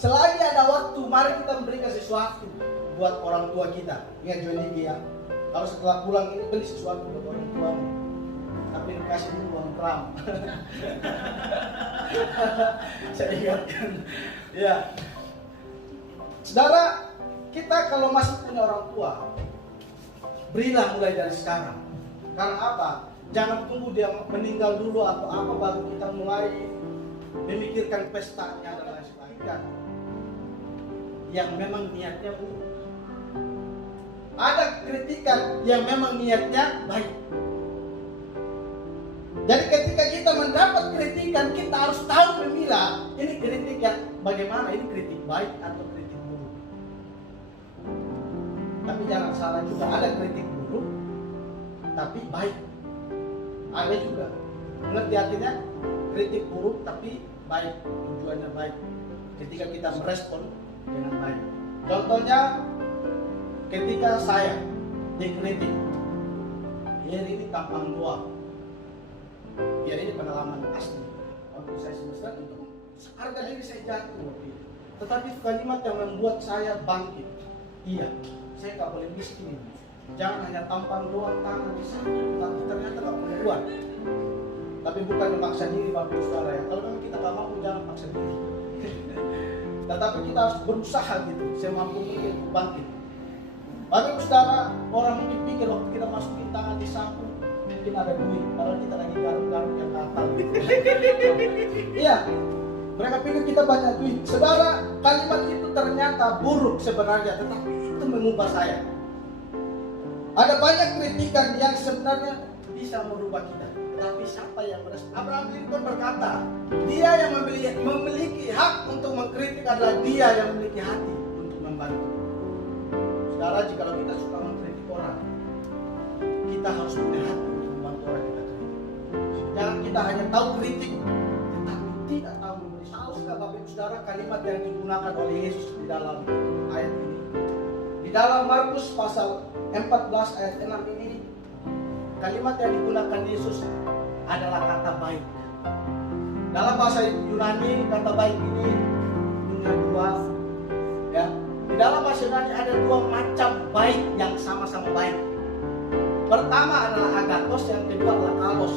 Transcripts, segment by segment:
selagi ada waktu, mari kita memberikan sesuatu buat orang tua kita. Ingat Johnny ya, kalau setelah pulang ini beli sesuatu buat orang tuamu, tapi dikasih dulu uang kram. Saya ingatkan. Ya, saudara, kita kalau masih punya orang tua, berilah mulai dari sekarang. Karena apa? Jangan tunggu dia meninggal dulu atau apa baru kita mulai memikirkan pestanya dan lain sebagainya. Yang memang niatnya buruk. Ada kritikan yang memang niatnya baik. Jadi ketika kita mendapat kritikan, kita harus tahu memilah ini kritik yang bagaimana, ini kritik baik atau kritik buruk. Tapi jangan salah juga, ada kritik buruk tapi baik. Ada juga, mengerti artinya kritik buruk tapi baik, tujuannya baik. Ketika kita merespon dengan baik. Contohnya ketika saya dikritik, ini tampang doang. Ya ini pengalaman asli. Waktu saya semester itu harga diri saya jatuh. Tetapi kalimat yang membuat saya bangkit. Iya, saya tak boleh miskin. Jangan hanya tampang doang tangan di sana, tapi ternyata tak kuat. Tapi bukan memaksa diri Bapak Saudara ya. Kalau memang kita tak mampu, jangan paksa diri. Tetapi kita harus berusaha gitu, semampu mungkin bangkit. Bapak Saudara, orang mungkin pikir waktu kita masukin tangan di saku mungkin ada duit, padahal kita lagi garuk-garuk yang gatal gitu. Iya, mereka pikir kita banyak duit. Saudara, kalimat itu ternyata buruk sebenarnya, tetapi itu mengubah saya. Ada banyak kritikan yang sebenarnya bisa merubah kita. Tapi siapa yang merespon? Abraham Lincoln berkata, dia yang memiliki hak untuk mengkritik adalah dia yang memiliki hati untuk membantu. Saudara, jika kita suka mengkritik orang, kita harus punya hati untuk membantu orang kita kritik. Jangan kita hanya tahu kritik, tetapi tidak tahu memberi. Tahukah Bapak Ibu Saudara kalimat yang digunakan oleh Yesus di dalam ayat ini? Di dalam Markus pasal 14 ayat 6 ini, kalimat yang digunakan Yesus adalah kata baik. Dalam bahasa Yunani kata baik ini punya dua, ya. Di dalam bahasa Yunani ada dua macam baik yang sama-sama baik. Pertama adalah agathos, yang kedua adalah kalos.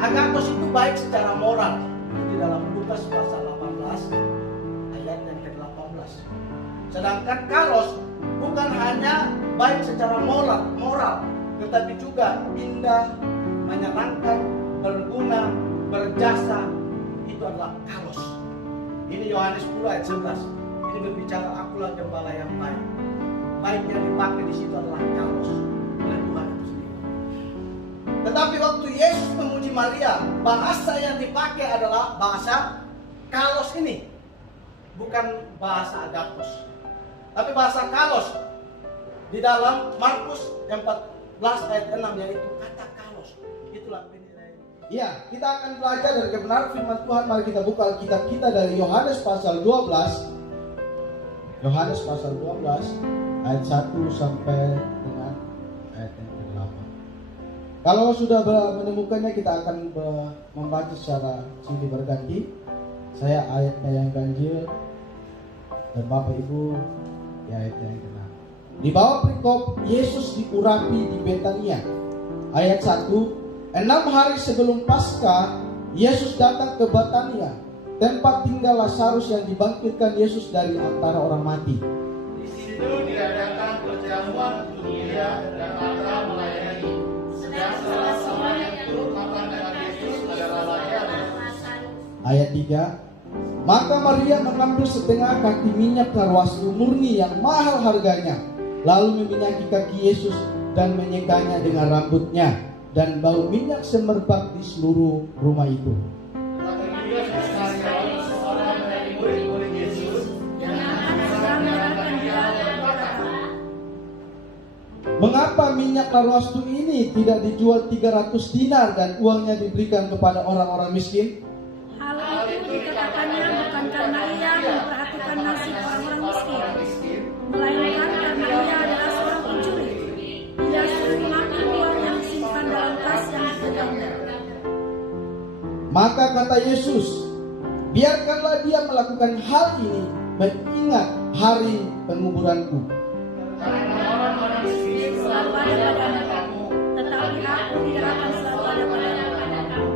Agathos itu baik secara moral. Di dalam Lukas pasal 18 ayat yang ke-18. Sedangkan kalos bukan hanya baik secara moral, tetapi juga indah, menyenangkan, berguna, berjasa. Itu adalah kalos. Ini Yohanes 10 ayat 11. Ini berbicara akulah gembala yang baik. Baik yang dipakai di situ adalah kalos oleh Tuhan itu sendiri. Tetapi waktu Yesus memuji Maria, bahasa yang dipakai adalah bahasa kalos ini, bukan bahasa agathos. Tapi bahasa kalos di dalam Markus 14 ayat 6 yaitu kata kalos. Itulah penilaian. Iya, kita akan belajar dari kebenaran firman Tuhan. Mari kita buka Alkitab kita dari Yohanes pasal 12. Yohanes pasal 12 ayat 1 sampai dengan ayat yang ke-8. Kalau sudah menemukannya, kita akan membaca secara silih berganti. Saya ayatnya yang ganjil dan Bapak Ibu ya ayatnya yang ke-6. Di bawah perikop Yesus diurapi di Betania. Ayat 1, 6 hari sebelum Paskah, Yesus datang ke Betania, tempat tinggal Lazarus yang dibangkitkan Yesus dari antara orang mati. Di situ diadakan perjamuan untuk dia dan Marta melayani. Sedang salah seorang yang turut makan dengan Yesus adalah Lazarus. Ayat 3, maka Maria mengambil setengah kaki minyak narwastu murni yang mahal harganya, lalu meminyaki kaki Yesus dan menyeganya dengan rambutnya, dan bau minyak semerbak di seluruh rumah itu. Mengapa minyak narwastu ini tidak dijual 300 dinar dan uangnya diberikan kepada orang-orang miskin? Hal itu dikatakannya bukan karena ia memperhatikan nasib orang-orang miskin, melainkan karena ia adalah seorang pencuri. Ia sering mengambil uang yang disimpan dalam kas yang dipegangnya. Maka kata Yesus, biarkanlah dia melakukan hal ini mengingat hari penguburanku. Karena orang-orang miskin selalu ada padamu, tetapi aku tidak akan selalu ada padamu.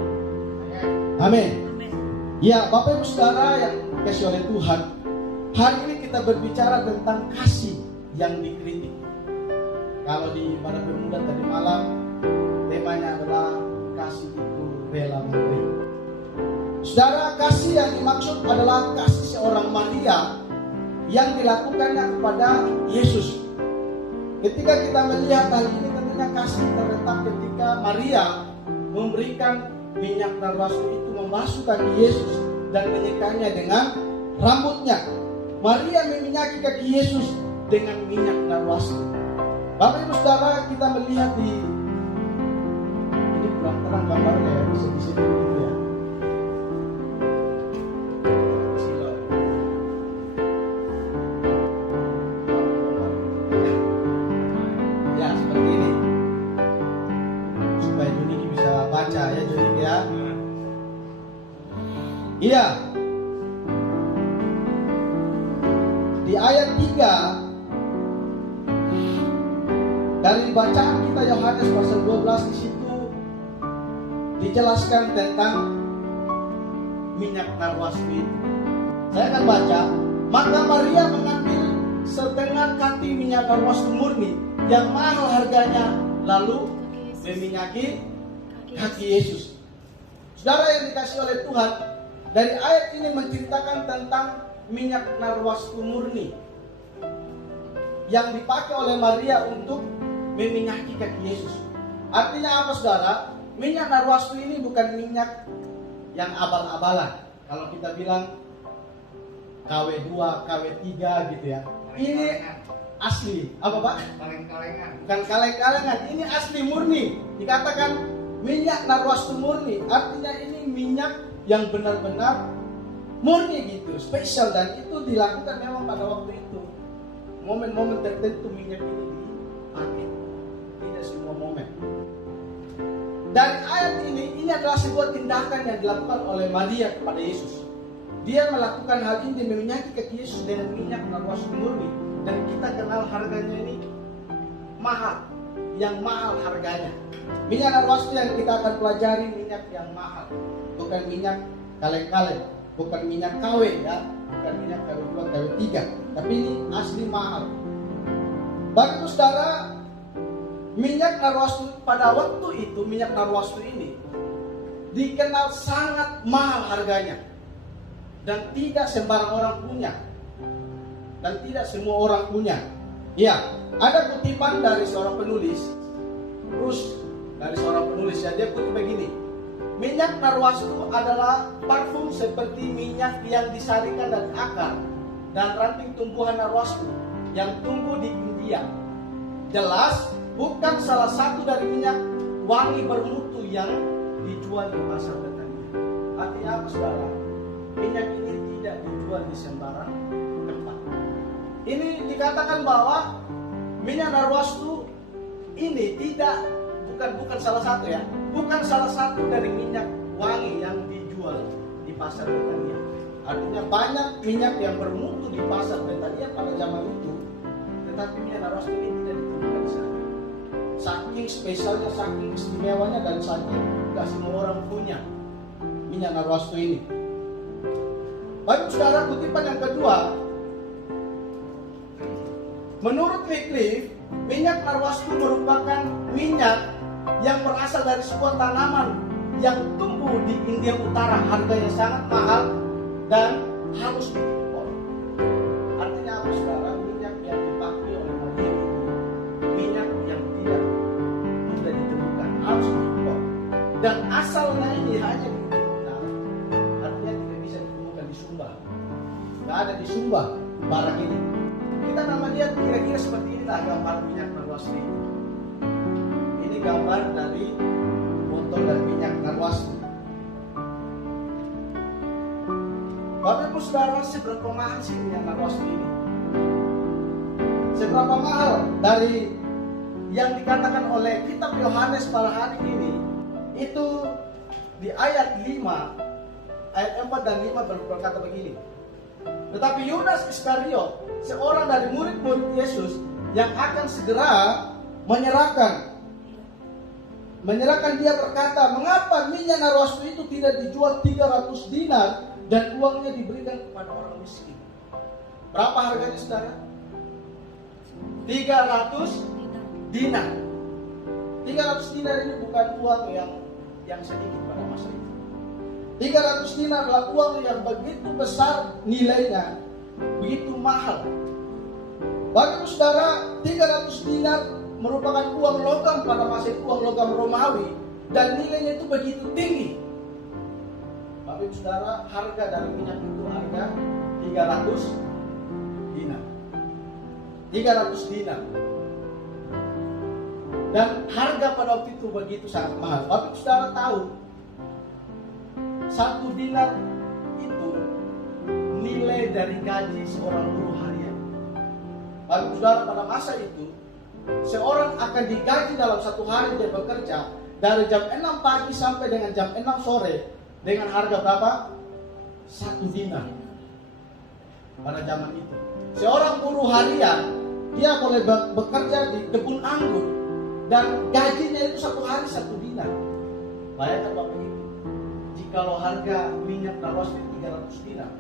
Amin. Amin. Ya, Bapak Ibu Saudara yang dikasihi oleh Tuhan, hari ini kita berbicara tentang kasih yang dikritik. Kalau di ibadah pemuda tadi malam, temanya adalah kasih itu rela memberi. Saudara, kasih yang dimaksud adalah kasih seorang Maria yang dilakukannya kepada Yesus. Ketika kita melihat hal ini, tentunya kasih terletak ketika Maria memberikan minyak narwastu itu membasuh kaki Yesus dan menyekanya dengan rambutnya. Maria meminyaki kaki Yesus dengan minyak narwastu. Bapak Ibu Saudara, kita melihat di ini kurang terang gambarnya ya, bisa disini dulu ya. Ya, seperti ini. Supaya Juni bisa baca ya, Juni ya. Iya. Di ayat 3 dari bacaan kita Yohanes pasal 12 di situ dijelaskan tentang minyak narwastu itu. Saya akan baca. Maka Maria mengambil setengah kati minyak narwastu murni yang mahal harganya, lalu meminyaki kaki Yesus. Saudara yang dikasihi oleh Tuhan, dari ayat ini menceritakan tentang minyak narwastu murni yang dipakai oleh Maria untuk meminyaki kaki Yesus. Artinya apa saudara? Minyak narwastu ini bukan minyak yang abal-abalan. Kalau kita bilang KW2, KW3 gitu ya. Ini asli. Apa Pak? kaleng-kalengan. Bukan kaleng-kalengan. Ini asli murni. Dikatakan minyak narwastu murni. Artinya ini minyak yang benar-benar murni gitu, spesial, dan itu dilakukan memang pada waktu itu. Momen-momen tertentu minyak ini dipakai. Tidak semua momen. Dari ayat ini adalah sebuah tindakan yang dilakukan oleh Maria kepada Yesus. Dia melakukan hal ini meminyaki kaki Yesus dengan minyak narwastu murni, dan kita kenal harganya ini mahal, yang mahal harganya. Minyak narwastu yang kita akan pelajari minyak yang mahal, bukan minyak kaleng-kaleng, bukan minyak KW ya, bukan minyak KW2, KW3, tapi ini asli mahal. Bagi saudara, minyak narwastu pada waktu itu, minyak narwastu ini dikenal sangat mahal harganya, dan tidak sembarang orang punya, dan tidak semua orang punya. Ya, ada kutipan dari seorang penulis, ya, dia kutip begini: minyak narwastu adalah parfum seperti minyak yang disarikan dari akar dan ranting tumbuhan narwastu yang tumbuh di India. Jelas bukan salah satu dari minyak wangi bermutu yang dijual di pasar Betania. Artinya apa saudara? Minyak ini tidak dijual di sembarang tempat. Ini dikatakan bahwa minyak narwastu ini bukan salah satu ya, bukan salah satu dari minyak wangi yang dijual di pasar Betania. Artinya banyak minyak yang bermutu di pasar Betania pada zaman itu, tetapi minyak narwastu ini tidak ditemukan di sana. Saking spesialnya, saking istimewanya, dan saking tidak semua orang punya minyak narwastu ini. Baik saudara, kutipan yang kedua, menurut Wycliffe, minyak narwastu merupakan minyak yang berasal dari sebuah tanaman yang tumbuh di India Utara. Harganya sangat mahal dan harus diimpor. Artinya apa saudara? Minyak yang dipakai oleh Maria ini minyak yang tidak mudah ditemukan, harus diimpor. Dan asalnya ini hanya di India Utara. Artinya tidak bisa ditemukan di Sumba. Tidak ada di Sumba barang ini. Kita nama lihat kira-kira seperti inilah gambar minyak narwastu ini. Ini gambar dari botol dan minyak narwastu. Bapak Ibu Saudara, seberapa mahal sih minyak narwastu ini? Seberapa mahal dari yang dikatakan oleh kitab Yohanes pada hari ini? Itu di ayat 5 ayat 4 dan 5 berkata begini. Tetapi Yudas Iskariot, seorang dari murid-murid Yesus yang akan segera menyerahkan dia berkata, mengapa minyak narwastu itu tidak dijual 300 dinar dan uangnya diberikan kepada orang miskin? Berapa harganya saudara? 300 dinar. 300 dinar ini bukan uang yang sedikit pada masa itu. 300 dinar adalah uang yang begitu besar nilainya, begitu mahal. Bagi saudara, 300 dinar merupakan uang logam pada masa itu, uang logam Romawi, dan nilainya itu begitu tinggi. Bagi saudara, harga dari minyak itu harga 300 dinar. 300 dinar. Dan harga pada waktu itu begitu sangat mahal. Bagi saudara tahu, 1 dinar itu nilai dari gaji seorang buruh harian. Bagi saudara pada masa itu, seorang akan digaji dalam 1 hari dia bekerja dari jam 6 pagi sampai dengan jam 6 sore dengan harga berapa? 1 dinar pada zaman itu. Seorang buruh harian dia boleh bekerja di kebun anggur dan gajinya itu 1 hari 1 dinar. Bayangkan Bapak Ibu, jikalau harga minyak narwastu 300 dinar.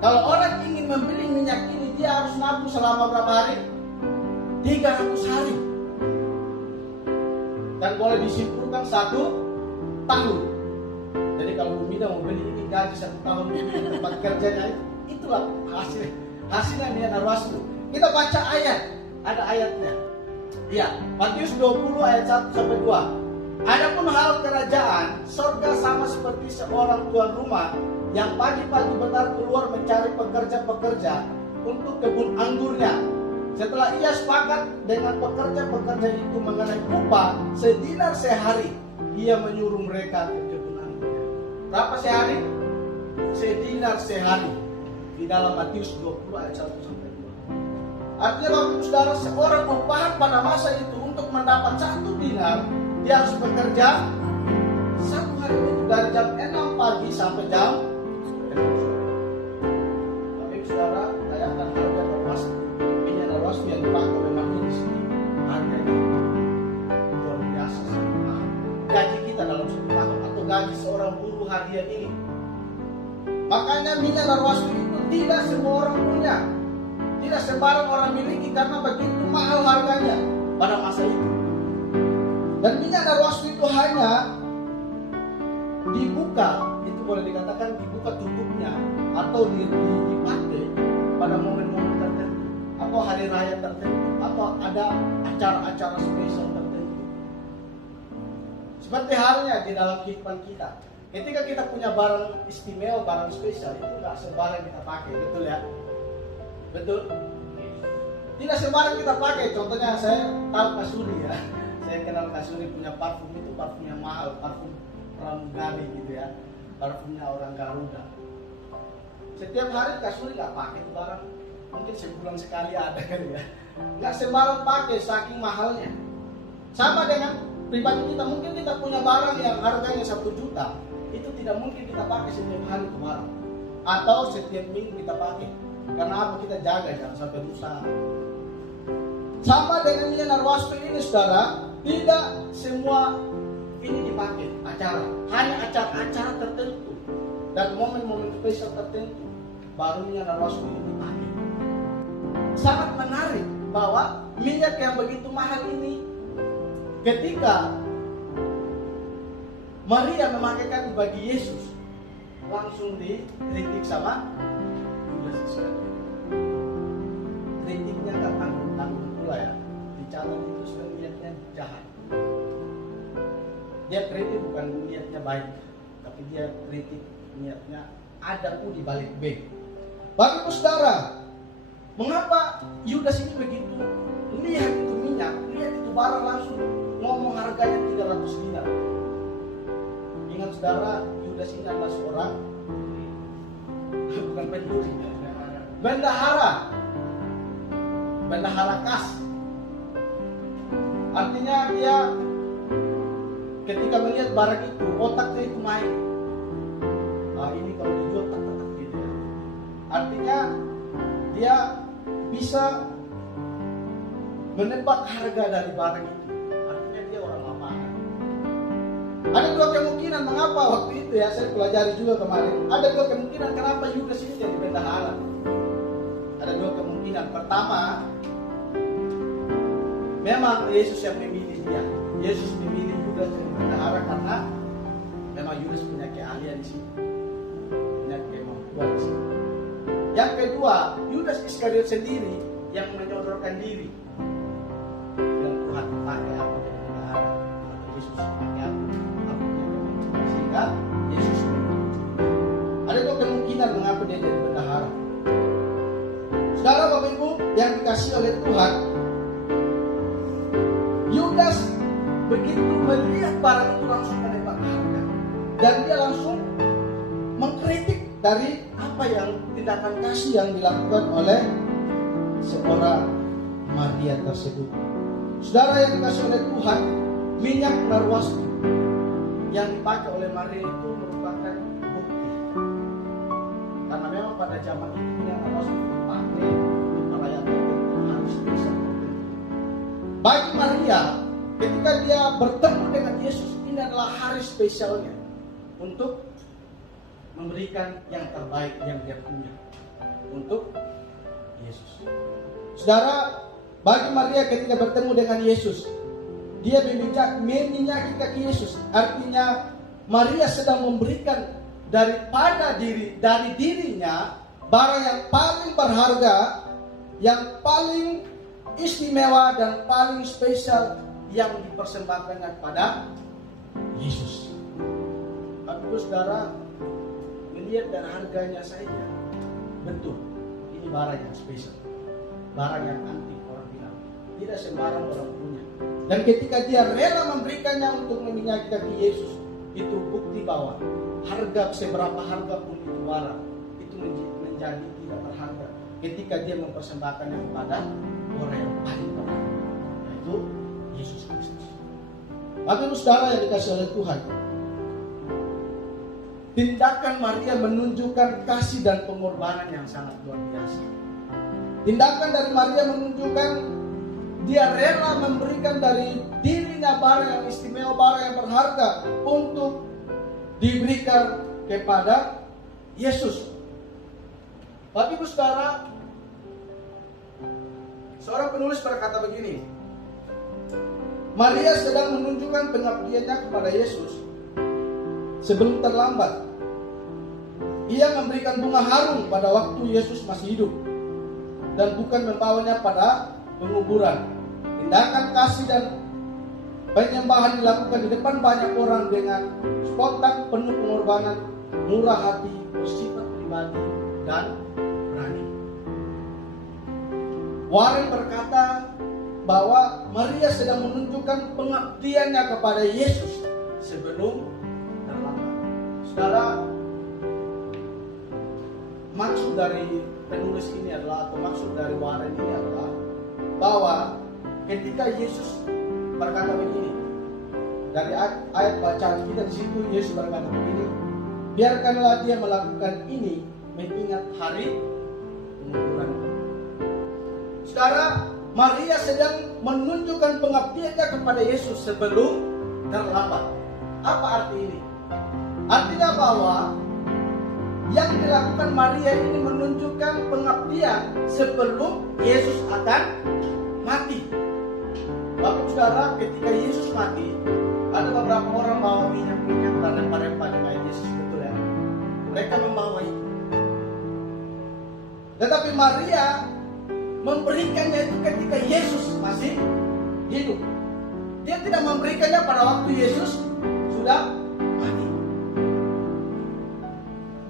Kalau orang ingin membeli minyak ini, dia harus nabung selama berapa hari? 300 hari. Dan boleh disimpulkan 1 tahun. Jadi kalau Bumida mau beli ini gaji 1 tahun tempat kerjanya, itulah hasilnya minyak narwastu. Kita baca ayat, ada ayatnya. Ya, Matius 20 ayat 1 sampai 2. Adapun hal kerajaan surga sama seperti seorang tuan rumah yang pagi-pagi benar keluar mencari pekerja-pekerja untuk kebun anggurnya. Setelah ia sepakat dengan pekerja-pekerja itu mengenai upah sedinar sehari, ia menyuruh mereka ke kebun anggurnya. Berapa sehari? Sedinar sehari. Di dalam Matius 20 ayat 1 sampai 2. Artinya Bapak saudara, seorang upahan pada masa itu untuk mendapat 1 dinar, dia harus bekerja 1 hari itu dari jam 6 pagi sampai jam 6 sore. Tapi saudara, bayangkan harga narwastu, minyak narwastu yang dipakai memang di sini harganya luar biasa sangat mahal. Gaji kita dalam 1 tahun atau gaji seorang buruh harian ini. Makanya minyak narwastu itu tidak semua orang punya, tidak sembarang orang miliki karena begitu mahal harganya pada masa itu. Dan minyak narwastu itu hanya dibuka, itu boleh dikatakan dibuka tutupnya atau dipakai pada momen-momen tertentu atau hari raya tertentu atau ada acara-acara spesial tertentu. Seperti halnya di dalam kehidupan kita, ketika kita punya barang istimewa, barang spesial, itu nggak sembarang kita pakai, betul ya? Betul? Tidak sembarang kita pakai. Contohnya saya tahu Kasuri ya. Saya kenal Kasuri punya parfum itu parfum yang mahal, parfum pramugari gitu ya, parfumnya orang Garuda. Setiap hari Kasuri nggak pakai itu barang, mungkin sebulan sekali ada kan ya. Nggak sembarang pakai saking mahalnya. Sama dengan pribadi kita, mungkin kita punya barang yang harganya 1 juta, itu tidak mungkin kita pakai setiap hari itu barang, atau setiap minggu kita pakai. Karena apa? Kita jaga jangan sampai rusak. Sama dengan minyak narwastu ini saudara, tidak semua ini dipakai acara, hanya acara-acara tertentu dan momen-momen spesial tertentu baru minyak narwastu ini dipakai. Sangat menarik bahwa minyak yang begitu mahal ini, ketika Maria memakaikan bagi Yesus, langsung dikritik sama Yudas Iskariot. Kritiknya nggak tanggung-tanggung pula ya. Dicatat itu sudah niatnya jahat. Dia kritik bukan niatnya baik, tapi dia kritik niatnya ada U di balik B. Bagi saudara, mengapa Yudas ini begitu lihat itu minyak, lihat itu barang langsung ngomong harganya 300 dinar. Ingat saudara, Yudas ini adalah seorang bukan pencuri, bendahara kas. Artinya dia ketika melihat barang itu, otaknya itu main. ini kalau dijual tak gitu ya. Artinya dia bisa menebak harga dari barang itu. Artinya dia orang lapangan. Ada dua kemungkinan mengapa waktu itu ya, saya pelajari juga kemarin. Ada dua kemungkinan kenapa Yudas ini jadi bendahara. Ada dua kemungkinan. Pertama, memang Yesus yang memilih dia. Yesus memilih Yudas jadi bendahara karena memang Yudas punya keahlian di sini, punya kemampuan di sini. Yang kedua, Yudas Iskariot sendiri yang menyodorkan diri. Dan Tuhan pakai aku jadi bendahara. Atau Yesus pakai aku punya kemampuan. Sehingga Yesus memilih. Ada dua kemungkinan mengapa dia jadi bendahara. Saudara Bapak Ibu yang dikasih oleh Tuhan, Yudas begitu melihat barang itu langsung menebak harga. Dan dia langsung mengkritik dari apa yang tindakan kasih yang dilakukan oleh seorang Maria tersebut. Saudara yang dikasih oleh Tuhan, minyak narwastu yang dipakai oleh Maria itu merupakan bukti. Karena memang pada zaman itu minyak narwastu dipakai untuk perayaan tertentu, harus spesial tertentu. Bagi Maria, ketika dia bertemu dengan Yesus, ini adalah hari spesialnya untuk memberikan yang terbaik yang dia punya untuk Yesus. Saudara, bagi Maria ketika bertemu dengan Yesus, dia meminyaki kaki Yesus. Artinya Maria sedang memberikan dari dirinya barang yang paling berharga, yang paling istimewa dan paling spesial yang dipersembahkan kepada Yesus. Tapi saudara melihat dan harganya saja, betul ini barang yang spesial, barang yang antik orang bilang, tidak sembarang orang punya. Dan ketika dia rela memberikannya untuk meminyaki kaki Yesus, itu bukti bahwa harga seberapa harga pun itu barang itu menjadi tidak berharga ketika dia mempersembahkannya kepada orang yang paling berharga, yaitu Yesus Kristus. Bapak Ibu saudara yang dikasih oleh Tuhan, tindakan Maria menunjukkan kasih dan pengorbanan yang sangat luar biasa. Tindakan dari Maria menunjukkan dia rela memberikan dari dirinya barang yang istimewa, barang yang berharga untuk diberikan kepada Yesus. Bapak Ibu saudara, seorang penulis berkata begini, Maria sedang menunjukkan pengabdiannya kepada Yesus sebelum terlambat. Ia memberikan bunga harum pada waktu Yesus masih hidup dan bukan membawanya pada penguburan. Tindakan kasih dan penyembahan dilakukan di depan banyak orang dengan spontan, penuh pengorbanan, murah hati, bersifat pribadi dan berani. Warren berkata bahwa Maria sedang menunjukkan pengabdiannya kepada Yesus sebelum terlambat. Saudara, maksud dari penulis ini adalah, atau maksud dari Warren ini adalah bahwa ketika Yesus berkata begini, dari ayat bacaan kita di situ Yesus berkata begini, biarkanlah dia melakukan ini mengingat hari penguburan. Saudara, Maria sedang menunjukkan pengabdiannya kepada Yesus sebelum terlambat. Apa arti ini? Artinya bahwa yang dilakukan Maria ini menunjukkan pengabdian sebelum Yesus akan mati. Bapak saudara, ketika Yesus mati, ada beberapa orang bawa minyak-minyak dan rempah-rempah di mayat Yesus, betul ya? Mereka membawa itu. Tetapi Maria memberikannya itu ketika Yesus masih hidup. Dia tidak memberikannya pada waktu Yesus sudah mati.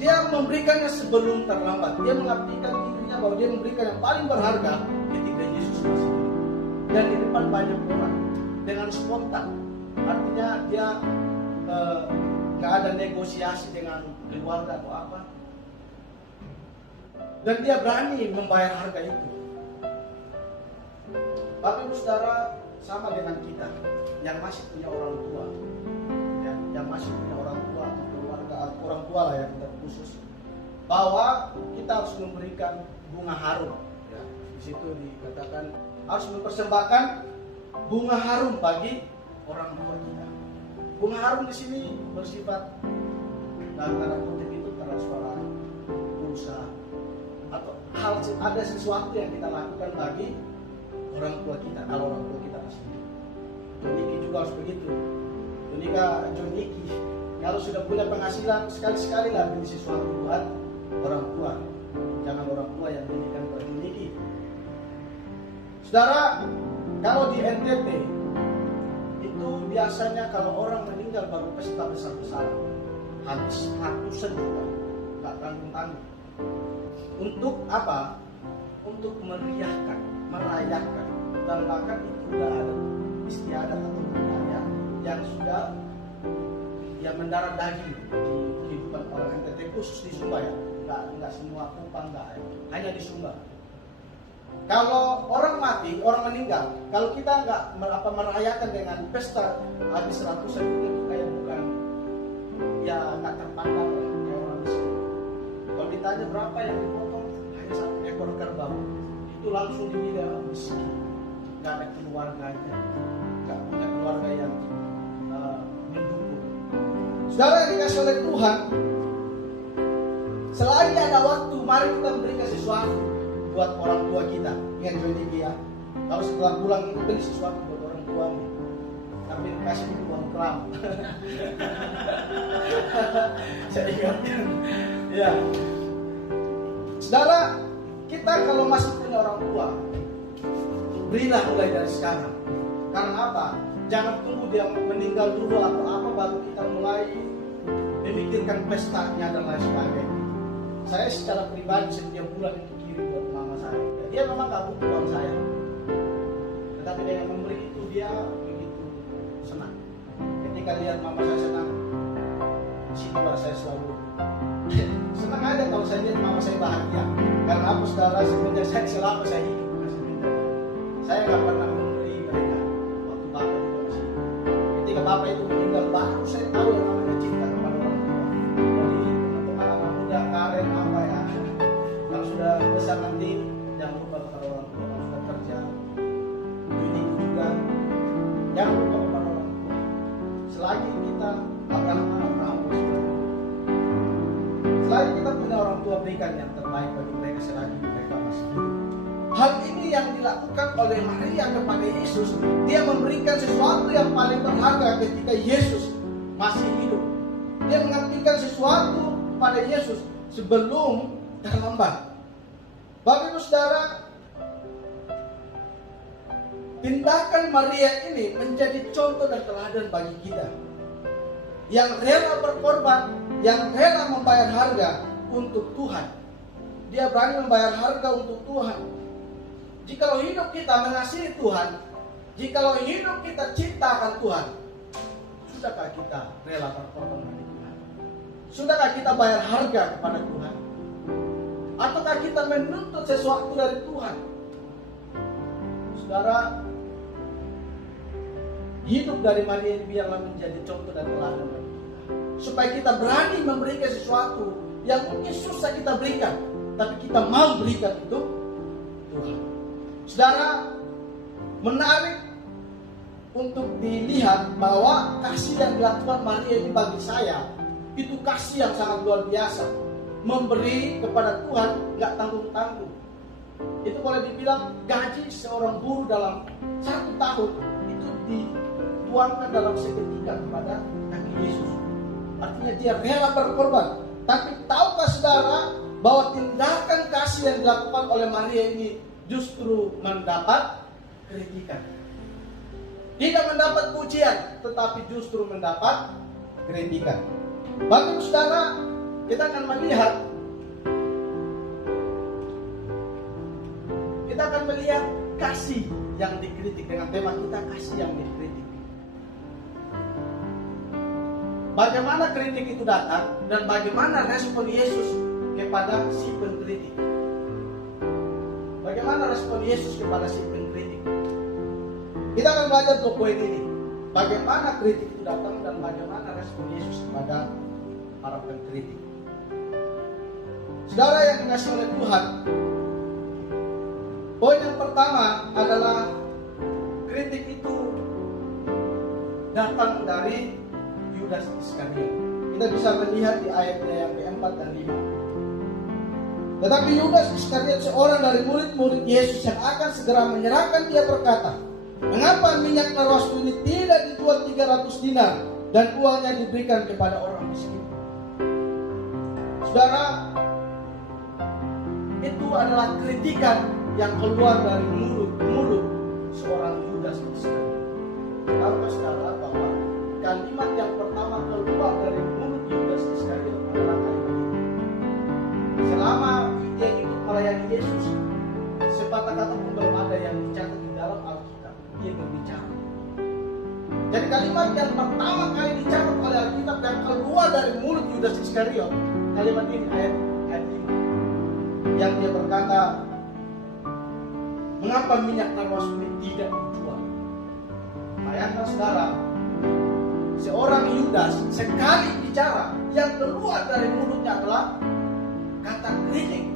Dia memberikannya sebelum terlambat. Dia mengabdikan dirinya bahwa dia memberikan yang paling berharga ketika Yesus masih hidup. Dan di depan banyak orang dengan spontan. Artinya dia gak ada negosiasi dengan keluarga atau apa. Dan dia berani membayar harga itu. Bapak Ibu saudara, sama dengan kita yang masih punya orang tua, ya, yang masih punya orang tua atau keluarga atau orang tua lah ya, kita khusus, bahwa kita harus memberikan bunga harum. Ya, di situ dikatakan harus mempersembahkan bunga harum bagi orang tua kita. Bunga harum di sini bersifat dalam tanda kutip itu transparan, pulsa, atau hal ada sesuatu yang kita lakukan bagi orang tua kita. Kalau orang tua kita masih hidup, John Nicky juga harus begitu. John Nicky kalau sudah punya penghasilan sekali-sekali lah beli sesuatu buat orang tua. Jangan orang tua yang belikan buat John Nicky. Saudara, kalau di NTT itu biasanya kalau orang meninggal baru pesta besar-besaran, habis ratusan juta, nggak tanggung-tanggung. Untuk apa? Untuk meriahkan, merayakan, dan bahkan itu sudah ada istiadat atau budaya yang sudah mendarah daging di kehidupan orang NTT, khusus di Sumba ya. Nggak semua Kupang, nggak, hanya di Sumba. Kalau orang mati, orang meninggal, kalau kita nggak merayakan dengan pesta habis ratusan itu kayak bukan, ya nggak terpandang kayak orang miskin. Kalau ditanya berapa yang dipotong, hanya 1 ekor kerbau, itu langsung dibilang miskin, nggak ada keluarganya, nggak punya keluarga yang mendukung. Saudara yang dikasih oleh Tuhan, selagi ada waktu, mari kita memberikan sesuatu buat orang tua kita. Ingat John Nicky ya, kalau setelah pulang itu beli sesuatu buat orang tuamu, tapi kasih uang kram. Saya ingatkan ya. Saudara, kita kalau masih punya orang tua, berilah mulai dari sekarang. Karena apa? Jangan tunggu dia meninggal dulu atau apa baru kita mulai memikirkan pestanya dan lain sebagainya. Saya secara pribadi setiap bulan itu kirim buat mama saya. Dia memang gak butuh uang saya, tetapi dengan memberi itu dia begitu senang. Ketika lihat mama saya senang, di situ saya selalu senang aja kalau saya lihat mama saya bahagia. Karena apa? Saudara, semenjak saya selama saya hidup, saya gak pernah memberi mereka waktu bapak itu masih hidup. Ketika bapak itu meninggal, baru saya tahu yang namanya cinta kepada orang tua. Jadi teman-teman muda karen apa ya, kalau sudah besar nanti jangan lupa kepada orang tua. Kalau sudah kerja, ini juga jangan lupa kepada orang tua. Selagi kita selagi kita punya orang tua, berikan yang terbaik bagi mereka selagi mereka masih hidup. Hal ini yang dilakukan oleh Maria kepada Yesus. Dia memberikan sesuatu yang paling berharga ketika Yesus masih hidup. Dia mengabdikan sesuatu pada Yesus sebelum terlambat. Bapak Ibu Saudara, tindakan Maria ini menjadi contoh dan teladan bagi kita, yang rela berkorban, yang rela membayar harga untuk Tuhan. Dia berani membayar harga untuk Tuhan. Jikalau hidup kita mengasihi Tuhan, jikalau hidup kita cinta akan Tuhan, sudahkah kita rela berkorban bagi Tuhan? Sudahkah kita bayar harga kepada Tuhan? Ataukah kita menuntut sesuatu dari Tuhan? Saudara, hidup dari Maria ini biarlah menjadi contoh dan teladan bagi kita, supaya kita berani memberikan sesuatu yang mungkin susah kita berikan, tapi kita mau berikan itu Tuhan. Saudara, menarik untuk dilihat bahwa kasih yang dilakukan Maria ini bagi saya itu kasih yang sangat luar biasa. Memberi kepada Tuhan gak tanggung-tanggung. Itu boleh dibilang gaji seorang buruh dalam 1 tahun itu dituangkan dalam seketika kepada kaki Yesus. Artinya dia rela berkorban. Tapi tahukah saudara bahwa tindakan kasih yang dilakukan oleh Maria ini justru mendapat kritikan. Tidak mendapat pujian, tetapi justru mendapat kritikan. Bagi saudara, kita akan melihat kasih yang dikritik, dengan tema kita kasih yang dikritik. Bagaimana kritik itu datang dan bagaimana respon Yesus kepada si pengkritik? Bagaimana respon Yesus kepada si pengkritik? Kita akan belajar 2 poin ini. Bagaimana kritik itu datang dan bagaimana respon Yesus kepada para pengkritik. Saudara yang dikasihi oleh Tuhan, poin yang pertama adalah kritik itu datang dari Yudas Iskariot. Kita bisa melihat di ayatnya yang ke-4 dan 5. Tetapi Yudas Iskariot, seorang dari murid-murid Yesus yang akan segera menyerahkan dia, berkata, "Mengapa minyak narwastu ini tidak dijual 300 dinar dan uangnya diberikan kepada orang miskin?" Saudara, itu adalah kritikan yang keluar dari mulut seorang Yudas Iskariot. Kenapa saudara? Bahwa kalimat yang pertama keluar dari mulut Yudas Iskariot adalah kalimat ini. Selama dia ikut melayani Yesus, sepatah kata pun belum ada yang dicatat di dalam Alkitab. Dia berbicara. Jadi kalimat yang pertama kali dicatat oleh Alkitab yang keluar dari mulut Yudas Iskariot, kalimat ini ayat 5, yang dia berkata, "Mengapa minyak narwastu ini tidak dijual?" Bayangkan saudara, seorang Yudas sekali bicara, yang keluar dari mulutnya adalah kata kritik.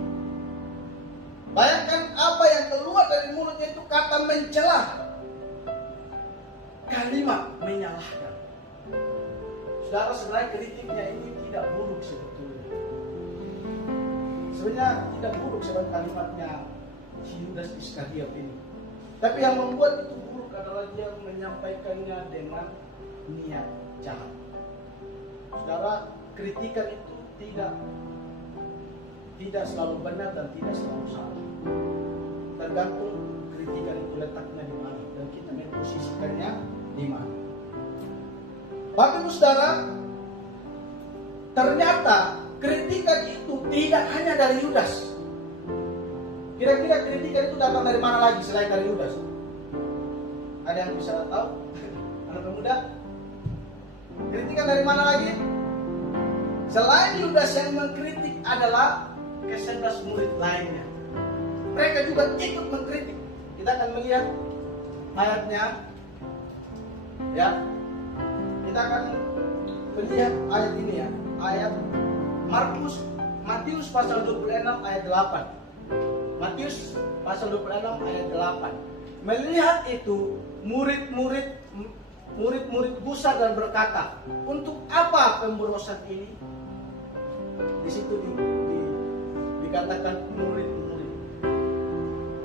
Bayangkan apa yang keluar dari mulutnya itu kata mencela, kalimat menyalahkan. Saudara, sebenarnya kritiknya ini tidak buruk sebetulnya. Sebenarnya tidak buruk sebenarnya kalimatnya si Yudas Iskariot ini. Tapi yang membuat itu buruk adalah dia menyampaikannya dengan niat jahat. Saudara, kritikan itu tidak selalu benar dan tidak selalu salah. Tergantung kritikan itu letaknya di mana dan kita memposisikannya di mana. Bapak Ibu Saudara, ternyata kritikan itu tidak hanya dari Yudas. Kira-kira kritikan itu datang dari mana lagi selain dari Yudas? Ada yang bisa tahu? Anak muda? Kritikan dari mana lagi? Selain Yudas yang mengkritik adalah ke-11 murid lainnya. Mereka juga ikut mengkritik. Kita akan melihat ayatnya. Ya. Kita akan melihat ayat ini ya. Ayat Matius pasal 26 ayat 8. Matius pasal 26 ayat 8. Melihat itu, murid-murid gusar dan berkata, "Untuk apa pemborosan ini?" Di situ dikatakan murid-murid.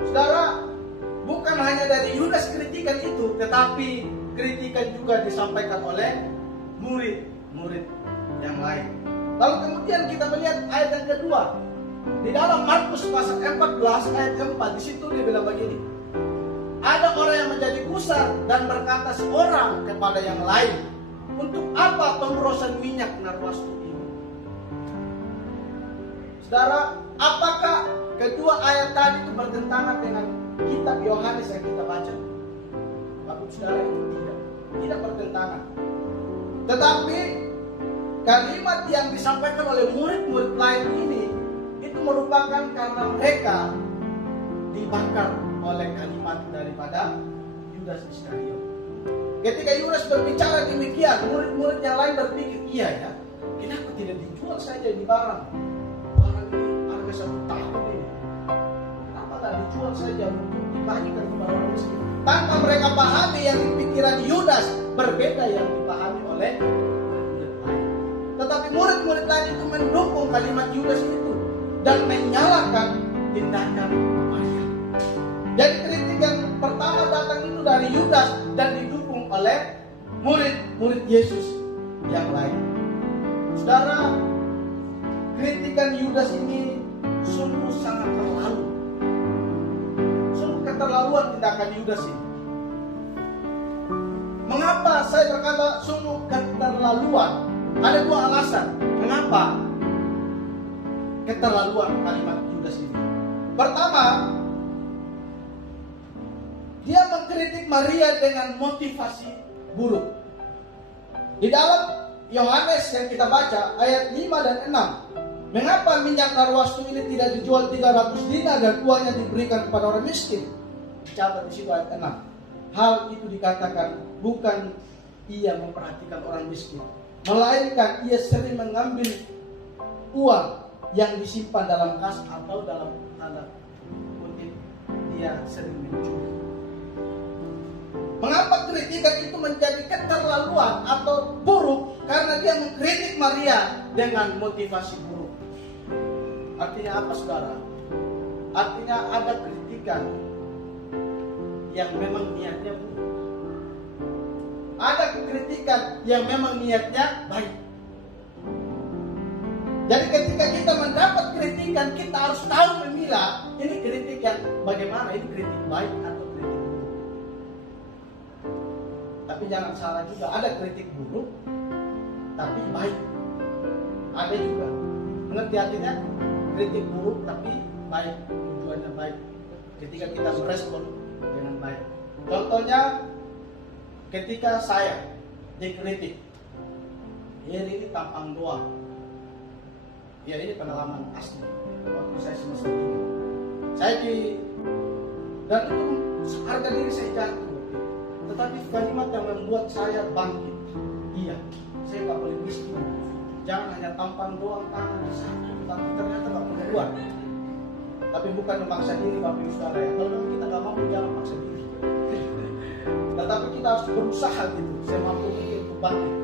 Saudara, bukan hanya dari Yudas kritikan itu, tetapi kritikan juga disampaikan oleh murid-murid yang lain. Lalu kemudian kita melihat ayat yang kedua. Di dalam Markus pasal 14 ayat 4, di situ dia bilang begini. Ada orang yang menjadi gusar dan berkata seorang kepada yang lain, "Untuk apa pemborosan minyak narwastu ini?" Saudara, apakah kedua ayat tadi itu bertentangan dengan kitab Yohanes yang kita baca? Bapak saudara, itu tidak bertentangan. Tetapi kalimat yang disampaikan oleh murid-murid lain ini itu merupakan karena mereka dibakar oleh kalimat daripada Yudas Iskariot. Ketika Yudas berbicara demikian, murid-murid yang lain berpikir, "Iya ya, kenapa tidak dijual saja di barang ini harga 1 tahun ini? Kenapa tak dijual saja untuk dibagikan kepada orang miskin?" Tanpa mereka pahami yang di pikiran Yudas berbeda yang dipahami oleh murid lain. Tetapi murid-murid lain itu mendukung kalimat Yudas itu dan menyalahkan tindakan Maria. Jadi kritik yang pertama datang itu dari Yudas dan didukung oleh murid-murid Yesus yang lain. Saudara, kritikan Yudas ini sungguh sangat terlalu. Sungguh keterlaluan tindakan Yudas ini. Mengapa saya berkata sungguh keterlaluan? Ada 2 alasan. Mengapa keterlaluan kalimat Yudas ini? Pertama, dia mengkritik Maria dengan motivasi buruk. Di dalam Yohanes yang kita baca ayat 5 dan 6, "Mengapa minyak narwastu ini tidak dijual 300 dinar dan uangnya diberikan kepada orang miskin?" Dicatat di situ ayat 6. Hal itu dikatakan bukan ia memperhatikan orang miskin, melainkan ia sering mengambil uang yang disimpan dalam kas, atau dalam tanda kutip dia sering mencuri. Mengapa kritikan itu menjadi keterlaluan atau buruk? Karena dia mengkritik Maria dengan motivasi buruk. Artinya apa, saudara? Artinya ada kritikan yang memang niatnya buruk. Ada kritikan yang memang niatnya baik. Jadi ketika kita mendapat kritikan, kita harus tahu memilah ini kritik yang bagaimana, ini kritik baik atau kritik buruk. Tapi jangan salah juga, ada kritik buruk tapi baik. Ada juga, mengerti artinya? Kritik buruk tapi baik, tujuannya baik. Ketika kita merespon dengan baik. Contohnya, ketika saya dikritik, ya ini tampang doang. Ya ini pengalaman asli. Waktu saya semester 3, saya dan itu harga diri saya jatuh. Tetapi kalimat yang membuat saya bangkit. Iya, saya nggak boleh miskin. Jangan hanya tampang doang, tangan di sana, tapi ternyata nggak boleh keluar. Tapi bukan memaksa diri, Bapak Ibu Saudara. Kalau memang kita nggak mampu, jangan maksa diri. Tetapi kita harus berusaha gitu, semampu mungkin untuk bangkit.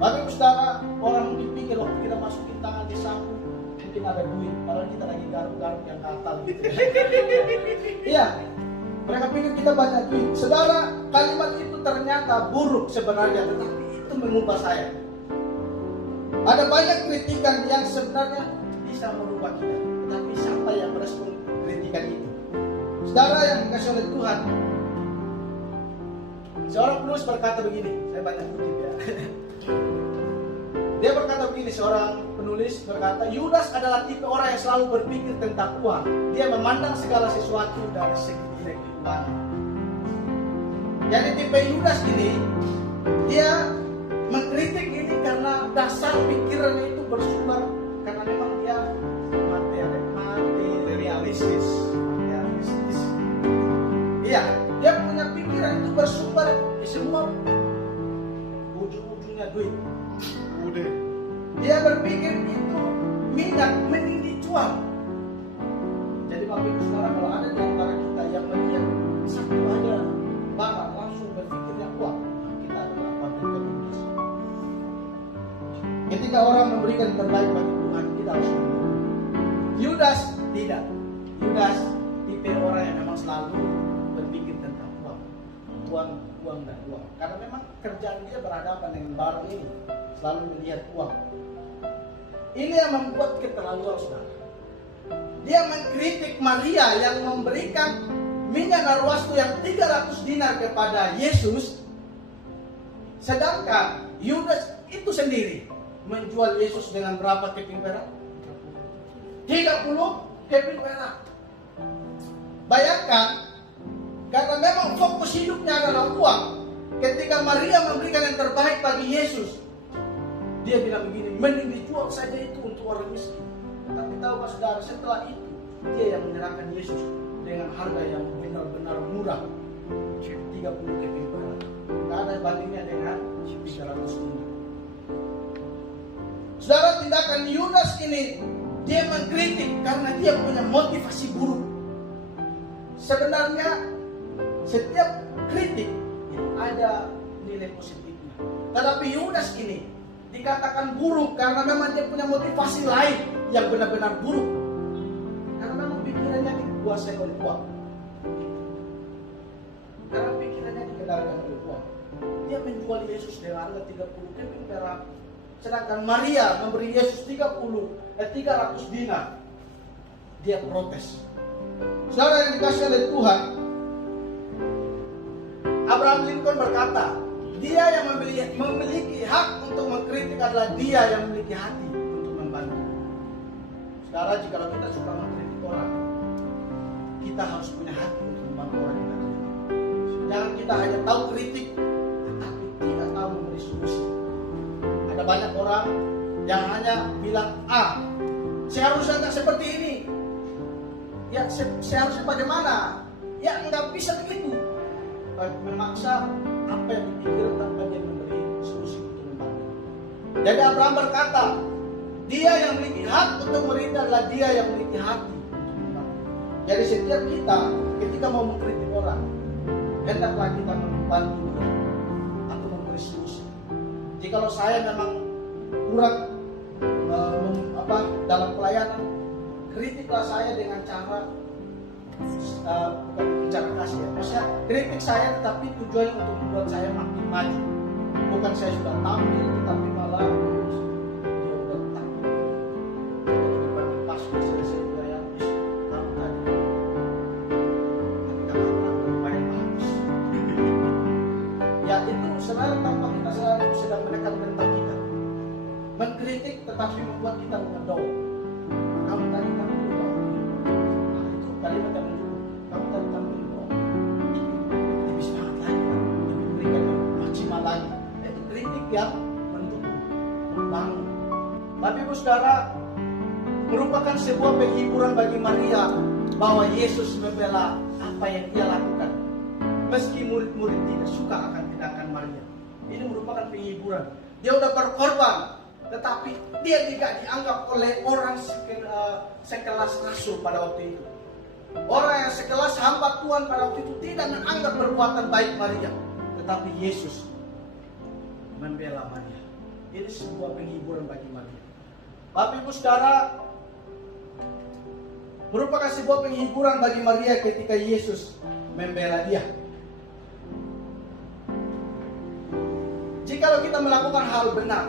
Bapak Ibu Saudara, orang mungkin pikir waktu kita masukin tangan di saku, mungkin ada duit, padahal kita lagi garuk-garuk yang gatal gitu. Iya, mereka pikir kita banyak duit. Saudara, kalimat itu ternyata buruk sebenarnya, tetapi itu mengubah saya. Ada banyak kritikan yang sebenarnya bisa merubah kita, tapi siapa yang merespon kritikan itu? Saudara yang dikasih oleh Tuhan, seorang penulis berkata begini, saya banyak kutip ya. Dia berkata begini, seorang penulis berkata, Yudas adalah tipe orang yang selalu berpikir tentang uang. Dia memandang segala sesuatu dari segi nilai keuangan. Jadi tipe Yudas ini, dia mengkritik ini karena dasar pikirannya itu bersumber karena memang dia materialistis. Iya, dia punya pikiran itu bersumber di semua ujung-ujungnya duit. Dia berpikir itu minyak mending dijual. Jadi Bapak Ibu Saudara, kalau ada di antara kita yang melihat satu aja barang langsung berpikirnya uang, kita adalah pabrik Yudas. Ketika orang memberikan yang terbaik bagi Tuhan, kita harus menunggu. Yudas tidak. Yudas tipe orang yang memang selalu berpikir tentang uang dan uang. Karena memang kerjaan dia berhadapan dengan barang ini, selalu melihat uang. Ini yang membuat keterlaluan, saudara. Dia mengkritik Maria yang memberikan minyak narwastu yang 300 dinar kepada Yesus, sedangkan Yudas itu sendiri menjual Yesus dengan berapa keping perak? 30 keping perak. Bayangkan, karena memang fokus hidupnya adalah uang. Ketika Maria memberikan yang terbaik bagi Yesus, dia bilang begini, mending dijual saja itu untuk orang miskin. Tapi tahu Pak Saudara, setelah itu dia yang menyerahkan Yesus dengan harga yang benar-benar murah, 30 keping perak. Tidak ada bandingnya dengan 300 dinar. Saudara, tindakan Yudas ini dia mengkritik karena dia punya motivasi buruk. Sebenarnya setiap kritik itu ada nilai positifnya. Tetapi Yudas ini dikatakan buruk karena memang dia punya motivasi lain yang benar-benar buruk. Karena memang pikirannya dikuasai oleh uang. Karena pikirannya dikendalikan oleh uang. Dia menjual Yesus dengan harga 30 keping perak. Sedangkan Maria memberi Yesus 300 dinar. Dia protes. Saudara yang dikasih oleh Tuhan, Abraham Lincoln berkata, dia yang memiliki hak untuk mengkritik adalah dia yang memiliki hati untuk membantu. Saudara, jika kita suka mengkritik orang, kita harus punya hati untuk membantu orang yang kritik. Jangan kita hanya tahu kritik, tetapi tidak tahu memberi solusi. Ada banyak orang yang hanya bilang, seharusnya tidak seperti ini. Ya, seharusnya bagaimana? Ya, nggak bisa begitu. Memaksa apa yang dipikir tanpa dia memberi solusi untuk membantu. Jadi Abraham berkata, dia yang memiliki hak untuk merintah adalah dia yang memiliki hati. Jadi setiap kita ketika mau mengkritik orang, hendaklah kita membantu dia atau memberi solusi. Jikalau saya memang kurang dalam pelayanan, kritiklah saya dengan cara bukan bicara kasih ya. Maksudnya kritik saya tetapi tujuannya untuk membuat saya makin maju. Bukan saya sudah tampil tetapi malah dia buat tampil. Jadi pas selesai pelayanan, kamu tadi ketika kamu banyak bagus. Ya itu sebenarnya tanpa kita sadari sedang menekan mental kita. Mengkritik tetapi membuat kita mendown. Kamu tadi kamu down. Nah, itu kalimat yang mendukung. Kamu tadi kamu down. Lebih semangat lagi, lebih memberikan yang maksimal lagi. Itu kritik yang mendukung, membangun. Tapi Ibu Saudara, merupakan sebuah penghiburan bagi Maria bahwa Yesus membela apa yang ia lakukan. Meski murid-murid tidak suka akan tindakan Maria, ini merupakan penghiburan. Dia udah berkorban, tetapi dia tidak dianggap oleh orang sekelas rasul pada waktu itu. Orang yang sekelas hamba Tuhan pada waktu itu tidak menganggap perbuatan baik Maria, tetapi Yesus membela Maria. Ini sebuah penghiburan bagi Maria. Bapak Ibu Saudara, merupakan sebuah penghiburan bagi Maria ketika Yesus membela dia. Jikalau kita melakukan hal benar,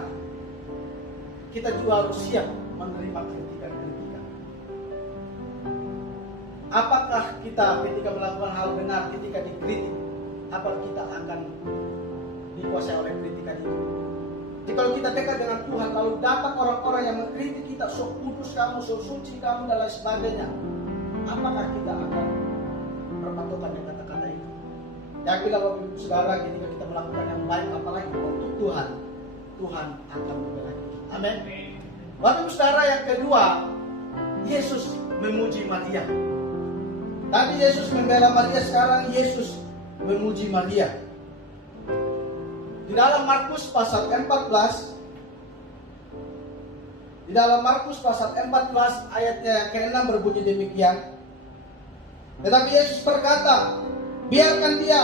kita juga harus siap menerima kritikan-kritikan. Apakah kita ketika melakukan hal benar, ketika dikritik, apakah kita akan dikuasai oleh kritikan itu? Jikalau kita dekat dengan Tuhan, lalu dapat orang-orang yang mengkritik kita, sok kudus kamu, sok suci kamu, dan lain sebagainya, apakah kita akan berpatokan dengan kata-kata itu? Yakinlah Bapak Ibu Saudara, ketika kita melakukan yang baik, apalagi untuk Tuhan, Tuhan akan membela kita. Amin. Bapak Ibu Saudara, yang kedua, Yesus memuji Maria. Tadi Yesus membela Maria, sekarang Yesus memuji Maria. Di dalam Markus pasal 14, ayatnya yang ke-6 berbunyi demikian. Tetapi Yesus berkata, biarkan dia,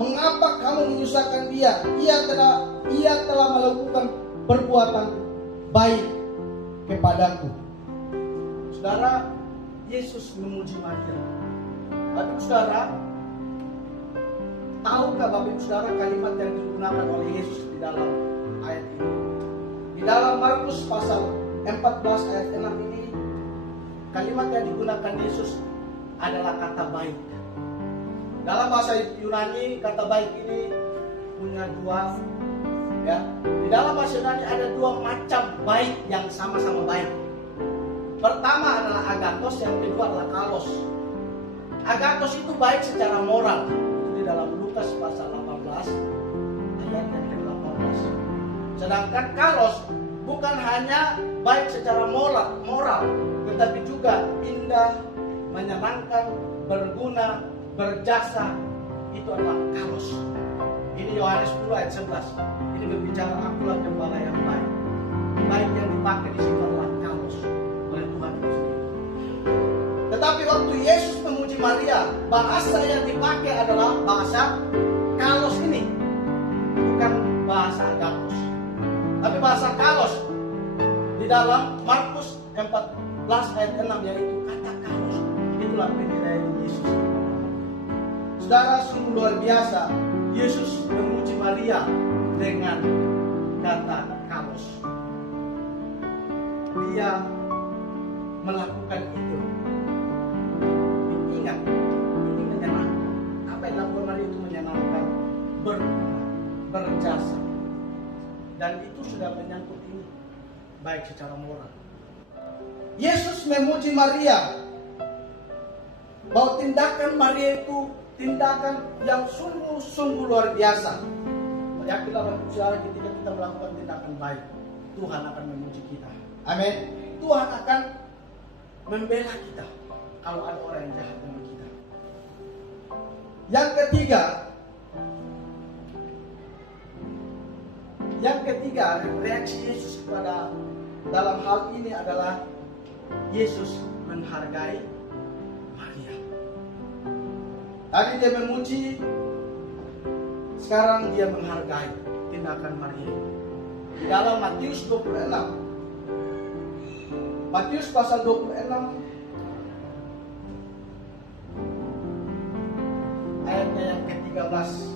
mengapa kamu menyusahkan dia? Ia telah melakukan perbuatan baik kepadaku. Saudara, Yesus memuji Maria. Bapak Ibu Saudara, tahukah Bapak Ibu Saudara kalimat yang digunakan oleh Yesus di dalam ayat ini? Di dalam Markus pasal 14 ayat 6 ini, kalimat yang digunakan Yesus adalah kata baik. Dalam bahasa Yunani, kata baik ini punya dua, ya. Di dalam bahasa Yunani ada dua macam baik yang sama-sama baik. Pertama adalah agathos, yang kedua adalah kalos. Agathos itu baik secara moral. Di dalam Lukas pasal 18 ayat yang ke-18. Sedangkan kalos bukan hanya baik secara moral, tetapi juga indah, menyenangkan, berguna, berjasa. Itu adalah kalos. Ini Yohanes 10 ayat 11. Ini berbicara akulah gembala yang baik. Baik yang dipakai di situ adalah kalos oleh Tuhan itu sendiri. Tetapi waktu Yesus memuji Maria, bahasa yang dipakai adalah bahasa kalos ini, bukan bahasa agathos. Tapi bahasa kalos di dalam Markus 14 ayat 6, yaitu kata kalos. Itulah penilaian Yesus. Saudara, sungguh luar biasa Yesus memuji Maria dengan kata kalos. Dia melakukan itu. Ingat, ini menyenangkan. Apa yang dilakukan Maria itu menyenangkan, berjasa. Dan itu sudah menyangkut ini, baik secara moral. Yesus memuji Maria bahwa tindakan Maria itu tindakan yang sungguh-sungguh luar biasa. Yakinlah saudara, ketika kita melakukan tindakan baik, Tuhan akan memuji kita. Amin. Tuhan akan membela kita kalau ada orang yang jahat dengan kita. Yang ketiga, Yang ketiga, reaksi Yesus kepada dalam hal ini adalah Yesus menghargai Maria. Tadi dia memuji, sekarang dia menghargai tindakan Maria. Di dalam Matius 26, Matius pasal 26 ayatnya yang ke-13.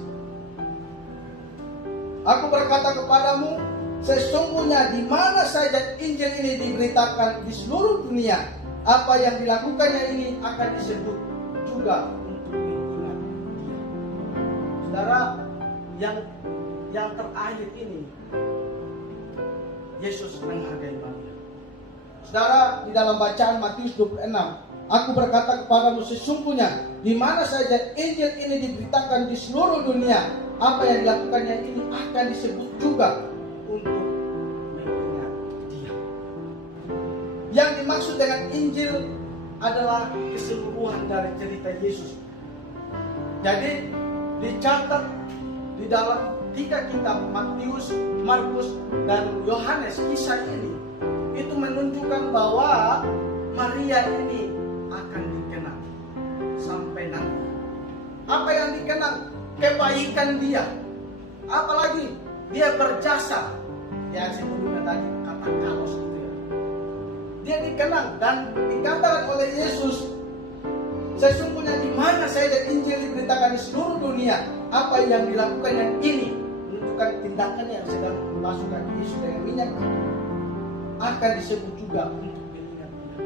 Aku berkata kepadamu, sesungguhnya di mana saja Injil ini diberitakan di seluruh dunia, apa yang dilakukannya ini akan disebut juga untuk mengingat dia. Saudara, yang terakhir ini, Yesus menghargai Maria. Saudara, di dalam bacaan Matius 26, aku berkata kepadamu, sesungguhnya di mana saja Injil ini diberitakan di seluruh dunia, apa yang dilakukannya ini akan disebut juga untuk mengingat dia. Yang dimaksud dengan Injil adalah keseluruhan dari cerita Yesus. Jadi dicatat di dalam 3 kitab Matius, Markus, dan Yohanes, kisah ini itu menunjukkan bahwa Maria ini akan dikenang sampai nanti. Apa yang dikenang? Kebaikan dia. Apalagi dia berjasa. Yang sebelumnya tadi kata kaos itu ya. Dia dikenang dan dikatakan oleh Yesus, sesungguhnya di mana saja Injil diberitakan di seluruh dunia, apa yang dilakukan yang ini menunjukkan tindakannya yang sedang memasukkan Yesus dengan minyak itu akan disebut juga untuk mengingat dia.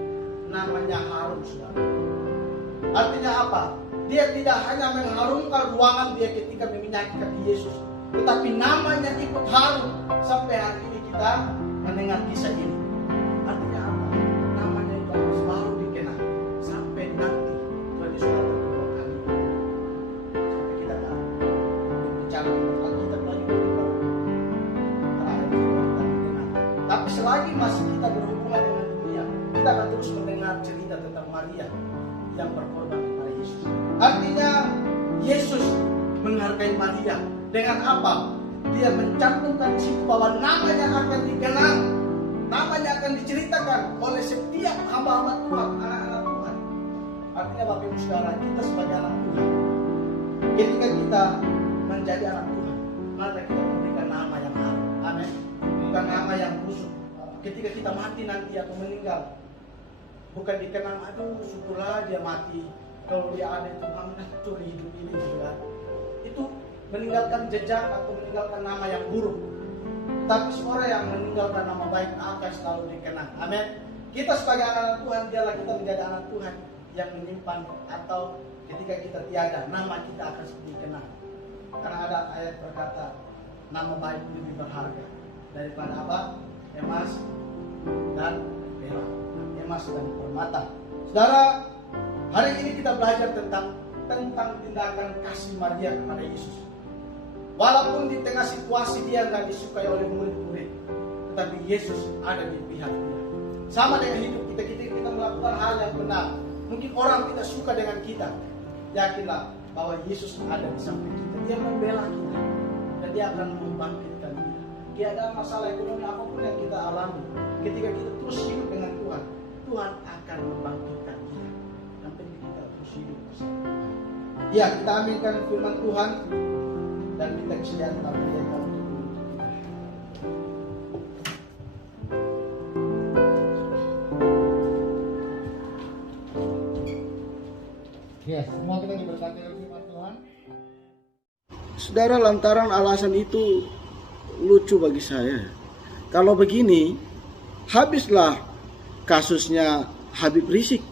Namanya harum, saudara. Artinya apa? Dia tidak hanya mengharumkan ruangan dia ketika meminyaki kaki Yesus, tetapi namanya ikut harum sampai hari ini kita mendengar kisah ini. Artinya apa? Namanya itu harus baru dikenal sampai nanti bagi saudara kedua kali. Sampai kita bicara tentang kita lagi terakhir kita mendengar. Tapi selagi masih kita berhubungan dengan dunia, kita akan terus mendengar cerita tentang Maria yang berkorban kepada Yesus. Artinya Yesus menghargai Maria dengan apa? Dia mencantumkan di situ bahwa namanya akan dikenal, namanya akan diceritakan oleh setiap hamba-hamba Tuhan, anak-anak Tuhan. Artinya Bapak Ibu Saudara, kita sebagai anak Tuhan, ketika kita menjadi anak Tuhan, maka kita memberikan nama yang harum. Amin. Bukan nama yang busuk. Ketika kita mati nanti atau meninggal, bukan dikenang, aduh syukurlah dia mati. Kalau dia ada itu mengatur hidup ini juga. Itu meninggalkan jejak atau meninggalkan nama yang buruk. Tapi seorang yang meninggalkan nama baik akan selalu dikenang. Amin. Kita sebagai anak Tuhan, biarlah kita menjadi anak Tuhan yang menyimpan, atau ketika kita tiada, nama kita akan dikenang. Karena ada ayat berkata, nama baik lebih berharga daripada apa? Emas dan perak. Emas dan permata. Saudara, hari ini kita belajar tentang tindakan kasih Maria kepada Yesus. Walaupun di tengah situasi dia nggak disukai oleh murid-murid, tetapi Yesus ada di pihak dia. Sama dengan hidup kita melakukan hal yang benar. Mungkin orang tidak suka dengan kita, yakinlah bahwa Yesus ada di samping kita. Dia membela kita dan dia akan membangkitkan kita. Tidak ada masalah ekonomi apapun yang kita alami, ketika kita terus hidup dengan Tuhan, Tuhan akan membangkitkan kita. Yang penting kita terus hidup bersama. Ya, kita aminkan firman Tuhan dan minta kesediaan Tuhan untuk kita. Ya, semua kita diberkati oleh firman Tuhan. Saudara, lantaran alasan itu lucu bagi saya. Kalau begini, habislah kasusnya Habib Rizik.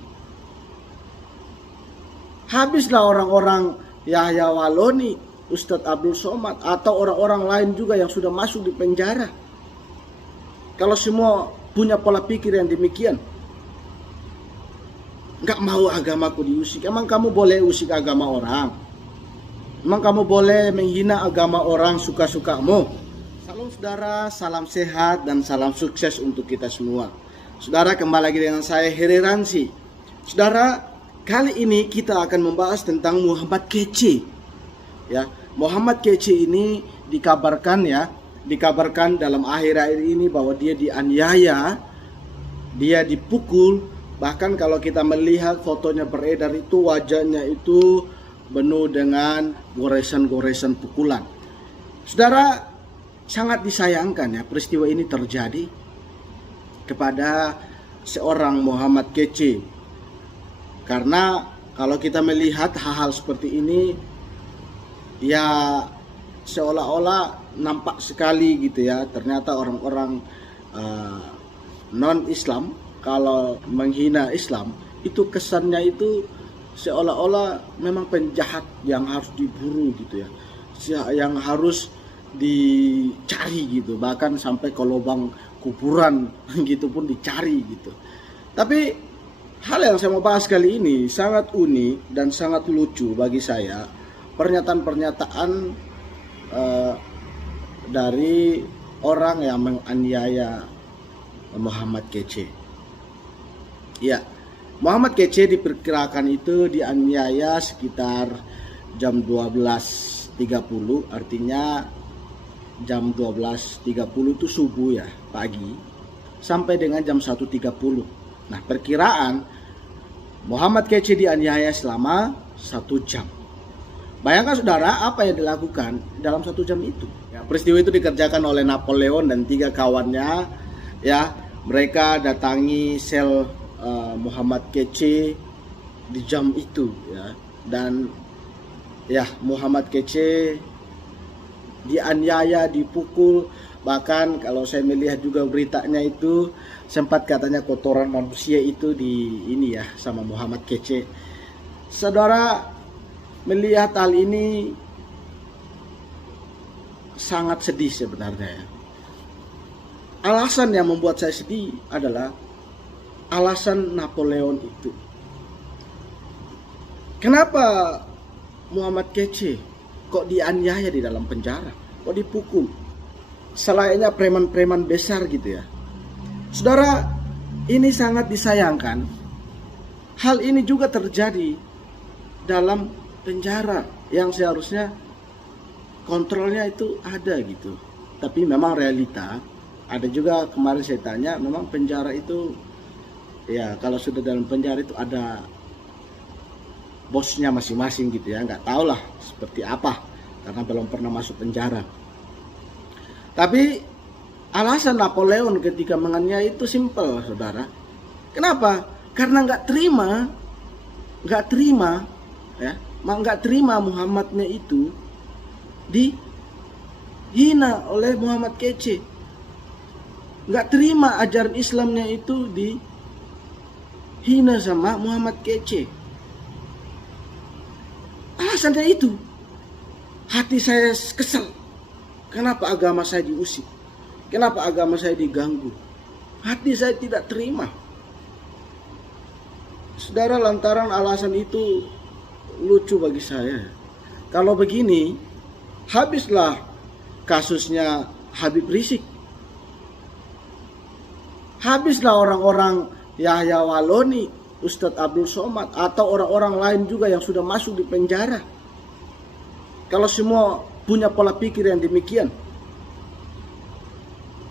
Habislah orang-orang Yahya Waloni, Ustadz Abdul Somad, atau orang-orang lain juga yang sudah masuk di penjara. Kalau semua punya pola pikir yang demikian, nggak mau agamaku diusik. Emang kamu boleh usik agama orang? Emang kamu boleh menghina agama orang suka-sukamu? Salam saudara, salam sehat dan salam sukses untuk kita semua. Saudara, kembali lagi dengan saya Heri Ransi. Saudara, kali ini kita akan membahas tentang Muhammad Kece. Ya, Muhammad Kece ini dikabarkan ya dikabarkan dalam akhir-akhir ini bahwa dia dianiaya, dia dipukul. Bahkan kalau kita melihat fotonya beredar itu, wajahnya itu penuh dengan goresan-goresan pukulan. Saudara, sangat disayangkan ya peristiwa ini terjadi kepada seorang Muhammad Kece. Karena kalau kita melihat hal-hal seperti ini, ya seolah-olah nampak sekali gitu ya, ternyata orang-orang non-Islam kalau menghina Islam itu kesannya itu seolah-olah memang penjahat yang harus diburu gitu ya, yang harus dicari gitu, bahkan sampai ke lubang kuburan gitu pun dicari gitu. Tapi hal yang saya mau bahas kali ini sangat unik dan sangat lucu bagi saya, pernyataan-pernyataan dari orang yang menganiaya Muhammad Kece. Ya, Muhammad Kece diperkirakan itu dianiaya sekitar jam 12.30, artinya jam 12.30 itu subuh ya, pagi, sampai dengan jam 1.30. Nah, perkiraan Muhammad Kece dianiaya selama 1 jam. Bayangkan saudara, apa yang dilakukan dalam 1 jam itu. Ya, peristiwa itu dikerjakan oleh Napoleon dan 3 kawannya. Ya, mereka datangi sel Muhammad Kece di jam itu. Ya, dan ya Muhammad Kece dianiaya, dipukul. Bahkan kalau saya melihat juga beritanya itu sempat katanya kotoran manusia itu di ini ya sama Muhammad Kece. Saudara, melihat hal ini sangat sedih sebenarnya ya. Alasan yang membuat saya sedih adalah alasan Napoleon itu. Kenapa Muhammad Kece kok dianiaya di dalam penjara, kok dipukul selayaknya preman-preman besar gitu ya. Saudara, ini sangat disayangkan. Hal ini juga terjadi dalam penjara yang seharusnya kontrolnya itu ada gitu. Tapi memang realita, ada juga kemarin saya tanya, memang penjara itu ya kalau sudah dalam penjara itu ada bosnya masing-masing gitu ya. Nggak tahu lah seperti apa karena belum pernah masuk penjara. Tapi alasan Napoleon ketika menganiaya itu simpel, saudara. Kenapa? Karena nggak terima Muhammadnya itu dihina oleh Muhammad Kece. Nggak terima ajaran Islamnya itu dihina sama Muhammad Kece. Alasannya itu, hati saya kesel. Kenapa agama saya diusik? Kenapa agama saya diganggu? Hati saya tidak terima. Saudara, lantaran alasan itu lucu bagi saya. Kalau begini, habislah kasusnya Habib Rizik. Habislah orang-orang Yahya Waloni, Ustadz Abdul Somad, atau orang-orang lain juga yang sudah masuk di penjara. Kalau semua punya pola pikir yang demikian,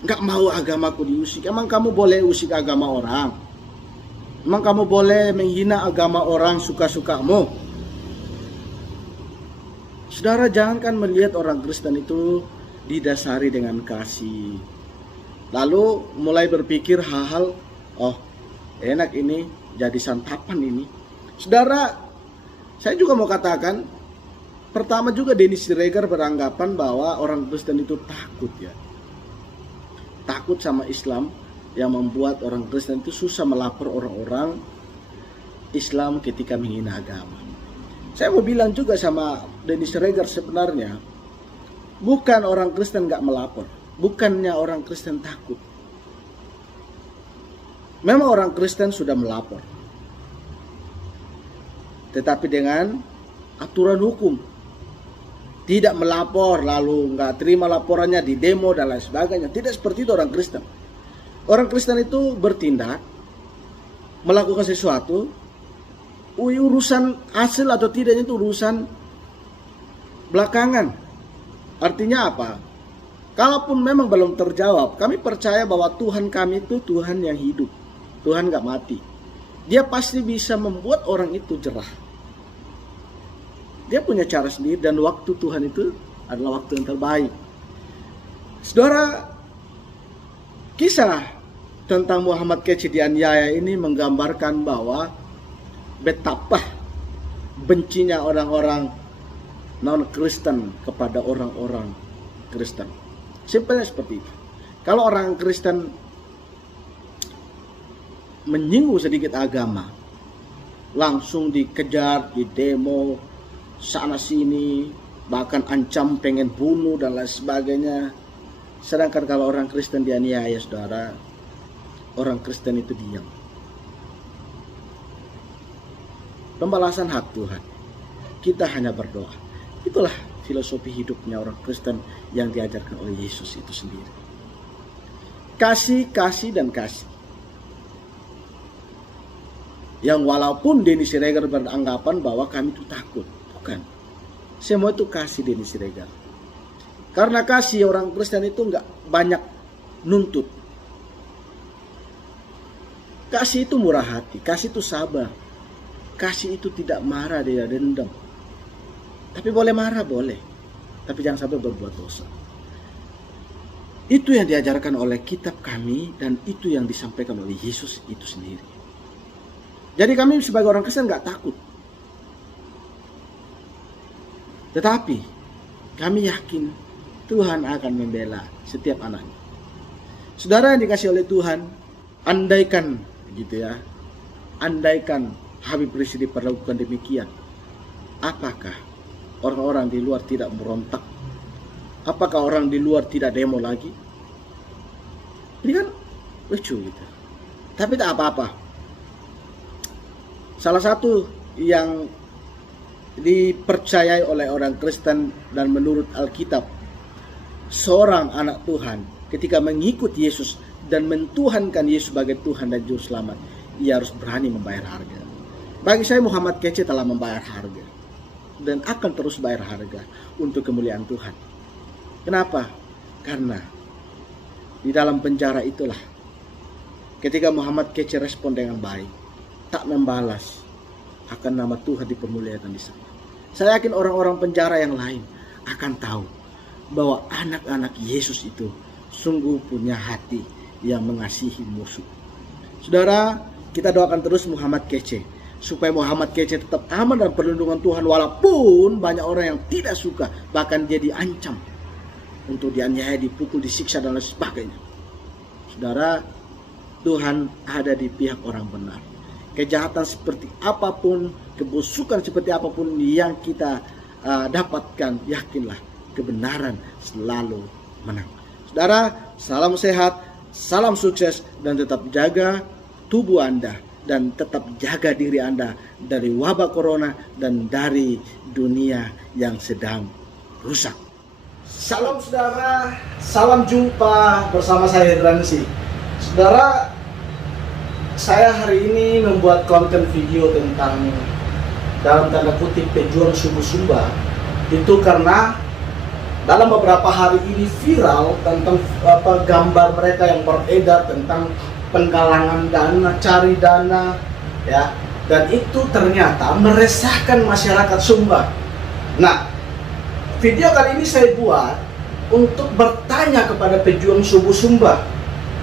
nggak mau agamaku diusik. Emang kamu boleh usik agama orang? Emang kamu boleh menghina agama orang suka-sukamu? Saudara, jangankan melihat orang Kristen itu didasari dengan kasih, lalu mulai berpikir hal-hal, oh enak ini jadi santapan ini. Saudara, saya juga mau katakan, pertama juga Dennis Siregar beranggapan bahwa orang Kristen itu takut ya. Takut sama Islam yang membuat orang Kristen itu susah melapor orang-orang Islam ketika menghina agama. Saya mau bilang juga sama Dennis Siregar, sebenarnya bukan orang Kristen gak melapor, bukannya orang Kristen takut. Memang orang Kristen sudah melapor, tetapi dengan aturan hukum. Tidak melapor lalu nggak terima laporannya, di demo dan lain sebagainya. Tidak seperti itu orang Kristen. Orang Kristen itu bertindak, melakukan sesuatu, urusan hasil atau tidaknya itu urusan belakangan. Artinya apa? Kalaupun memang belum terjawab, kami percaya bahwa Tuhan kami itu Tuhan yang hidup. Tuhan gak mati. Dia pasti bisa membuat orang itu jerah. Dia punya cara sendiri dan waktu Tuhan itu adalah waktu yang terbaik. Saudara, kisah tentang Muhammad Kece dianiaya ini menggambarkan bahwa betapa bencinya orang-orang non-Kristen kepada orang-orang Kristen. Simpelnya seperti itu. Kalau orang Kristen menyinggung sedikit agama, langsung dikejar, didemo sana sini, bahkan ancam pengen bunuh dan lain sebagainya. Sedangkan kalau orang Kristen dianiaya, saudara, orang Kristen itu diam. Pembalasan hak Tuhan. Kita hanya berdoa. Itulah filosofi hidupnya orang Kristen yang diajarkan oleh Yesus itu sendiri. Kasih, kasih, dan kasih. Yang walaupun Denny Siregar beranggapan bahwa kami itu takut. Bukan. Semua itu kasih Denny Siregar. Karena kasih, orang Kristen itu nggak banyak nuntut. Kasih itu murah hati. Kasih itu sabar. Kasih itu tidak marah, tidak dendam. Tapi boleh marah, boleh. Tapi jangan sampai berbuat dosa. Itu yang diajarkan oleh kitab kami dan itu yang disampaikan oleh Yesus itu sendiri. Jadi kami sebagai orang Kristen gak takut. Tetapi kami yakin Tuhan akan membela setiap anaknya. Saudara yang dikasih oleh Tuhan, andaikan gitu ya. Andaikan Habib Rizik diperlakukan demikian. Apakah orang-orang di luar tidak berontak? Apakah orang di luar tidak demo lagi? Ini kan lucu gitu. Tapi tak apa-apa. Salah satu yang dipercayai oleh orang Kristen dan menurut Alkitab, seorang anak Tuhan ketika mengikut Yesus dan mentuhankan Yesus sebagai Tuhan dan Juru Selamat, ia harus berani membayar harga. Bagi saya Muhammad Kece telah membayar harga dan akan terus bayar harga untuk kemuliaan Tuhan. Kenapa? Karena di dalam penjara itulah ketika Muhammad Kece respon dengan baik, tak membalas, akan nama Tuhan dipermuliakan di sana. Saya yakin orang-orang penjara yang lain akan tahu bahwa anak-anak Yesus itu sungguh punya hati yang mengasihi musuh. Saudara, kita doakan terus Muhammad Kece supaya Muhammad Kece tetap aman dan perlindungan Tuhan walaupun banyak orang yang tidak suka, bahkan dia diancam untuk dianiaya, dipukul, disiksa dan lain sebagainya. Saudara, Tuhan ada di pihak orang benar. Kejahatan seperti apapun, kebusukan seperti apapun yang kita dapatkan, yakinlah kebenaran selalu menang. Saudara, salam sehat, salam sukses, dan tetap jaga tubuh Anda dan tetap jaga diri Anda dari wabah corona dan dari dunia yang sedang rusak. Salam saudara, salam jumpa bersama saya Hedransi. Saudara, saya hari ini membuat konten video tentang dalam tanda kutip pejuang subuh Sumba. Itu karena dalam beberapa hari ini viral tentang gambar mereka yang beredar tentang penggalangan dana, cari dana, ya, dan itu ternyata meresahkan masyarakat Sumba. Nah, video kali ini saya buat untuk bertanya kepada pejuang subuh Sumba.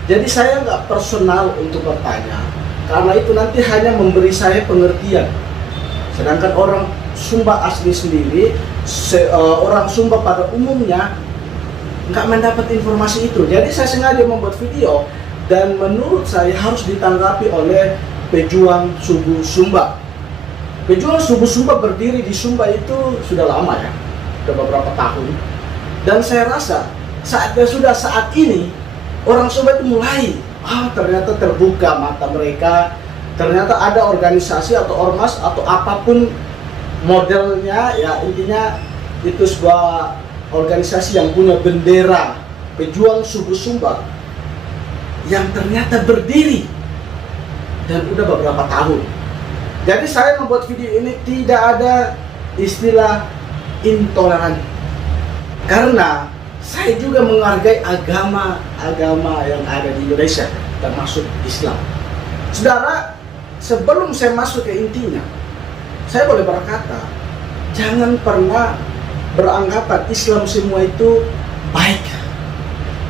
Jadi saya nggak personal untuk bertanya, karena itu nanti hanya memberi saya pengertian. Sedangkan orang Sumba asli sendiri, orang Sumba pada umumnya nggak mendapat informasi itu. Jadi saya sengaja membuat video dan menurut saya harus ditanggapi oleh pejuang subuh Sumba. Pejuang subuh Sumba berdiri di Sumba itu sudah lama ya, sudah beberapa tahun. Dan saya rasa saat ini orang Sumba itu mulai ternyata terbuka mata mereka. Ternyata ada organisasi atau ormas atau apapun modelnya, ya intinya itu sebuah organisasi yang punya bendera pejuang subuh Sumba yang ternyata berdiri dan udah beberapa tahun. Jadi saya membuat video ini tidak ada istilah intoleran, karena saya juga menghargai agama yang ada di Indonesia, termasuk Islam. Saudara, sebelum saya masuk ke intinya, saya boleh berkata, jangan pernah beranggapan Islam semua itu baik.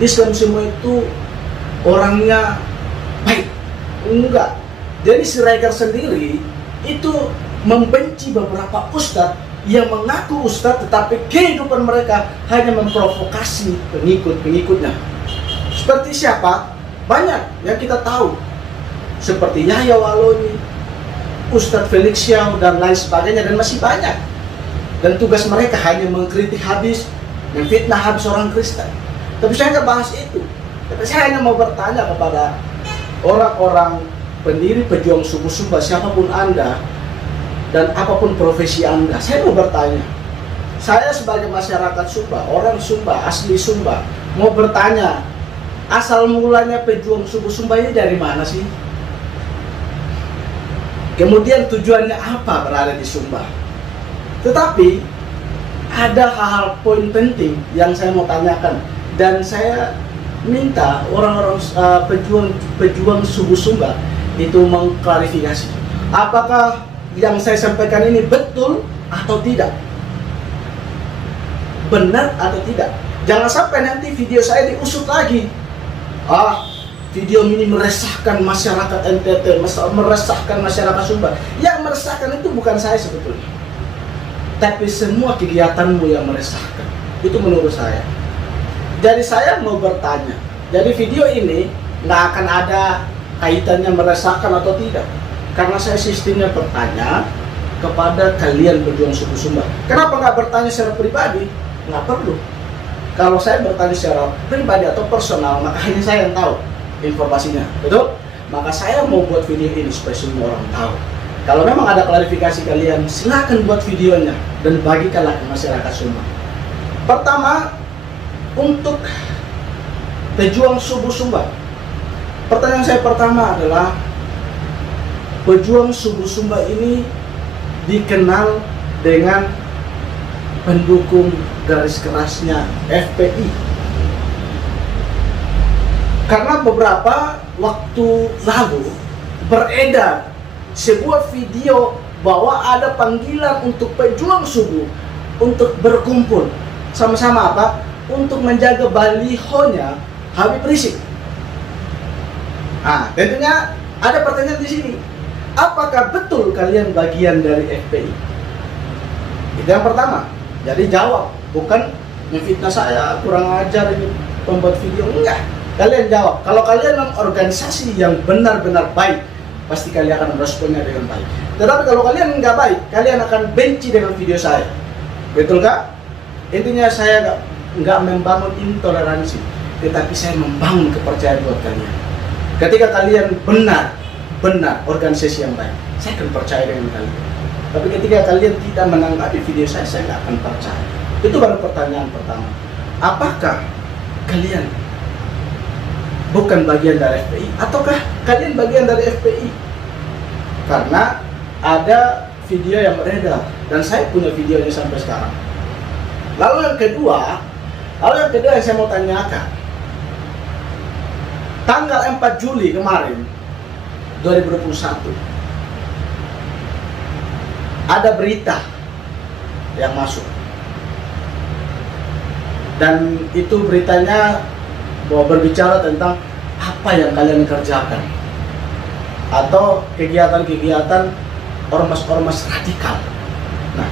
Islam semua itu orangnya baik. Enggak. Jadi Siregar sendiri itu membenci beberapa ustadz yang mengaku ustadz, tetapi kehidupan mereka hanya memprovokasi pengikut-pengikutnya. Seperti siapa? Banyak yang kita tahu. Seperti Yahya Waloni, Ustadz Felix Xiao, dan lain sebagainya, dan masih banyak. Dan tugas mereka hanya mengkritik habis, memfitnah habis orang Kristen. Tapi saya nggak bahas itu. Tapi saya hanya mau bertanya kepada orang-orang pendiri pejuang suku Sumba, siapapun Anda, dan apapun profesi Anda, saya mau bertanya. Saya sebagai masyarakat Sumba, orang Sumba, asli Sumba, mau bertanya, asal mulanya pejuang suku Sumba ini dari mana sih? Kemudian tujuannya apa berada di Sumba? Tetapi ada hal-hal poin penting yang saya mau tanyakan, dan saya minta orang-orang pejuang suku Sumba itu mengklarifikasi apakah yang saya sampaikan ini betul atau tidak, benar atau tidak. Jangan sampai nanti video saya diusut lagi. Video ini meresahkan masyarakat NTT, meresahkan masyarakat Sumba. Yang meresahkan itu bukan saya sebetulnya, tapi semua kegiatanmu yang meresahkan. Itu menurut saya. Jadi saya mau bertanya, jadi video ini nggak akan ada kaitannya meresahkan atau tidak, karena saya sistemnya bertanya kepada kalian pejuang suku Sumba. Kenapa nggak bertanya secara pribadi? Nggak perlu. Kalau saya bertanya secara pribadi atau personal, maka hanya saya yang tahu informasinya, betul? Maka saya mau buat video ini supaya semua orang tahu. Kalau memang ada klarifikasi kalian, silakan buat videonya dan bagikanlah ke masyarakat Sumba. Pertama, untuk pejuang suku Sumba, pertanyaan saya pertama adalah, pejuang suku Sumba ini dikenal dengan pendukung garis kerasnya FPI. Karena beberapa waktu lalu beredar sebuah video bahwa ada panggilan untuk pejuang suku untuk berkumpul sama-sama apa? Untuk menjaga balihonya Habib Rizik. Tentunya ada pertanyaan di sini. Apakah betul kalian bagian dari FPI? Itu yang pertama. Jadi jawab, bukan memfitnah saya, kurang ajar ini pembuat video, enggak. Kalian jawab. Kalau kalian organisasi yang benar-benar baik, pasti kalian akan meresponnya dengan baik. Tetapi kalau kalian nggak baik, kalian akan benci dengan video saya. Betul kah? Intinya saya nggak membangun intoleransi, tetapi saya membangun kepercayaan buat kalian. Ketika kalian benar organisasi yang baik, saya akan percaya dengan kalian. Tapi ketika kalian tidak menanggapi video saya nggak akan percaya. Itu baru pertanyaan pertama. Apakah kalian bukan bagian dari FPI, ataukah kalian bagian dari FPI? Karena ada video yang beredar dan saya punya videonya sampai sekarang. Lalu yang kedua yang saya mau tanyakan, tanggal 4 Juli kemarin 2021 ada berita yang masuk, dan itu beritanya bahwa berbicara tentang apa yang kalian kerjakan atau kegiatan-kegiatan ormas-ormas radikal. Nah,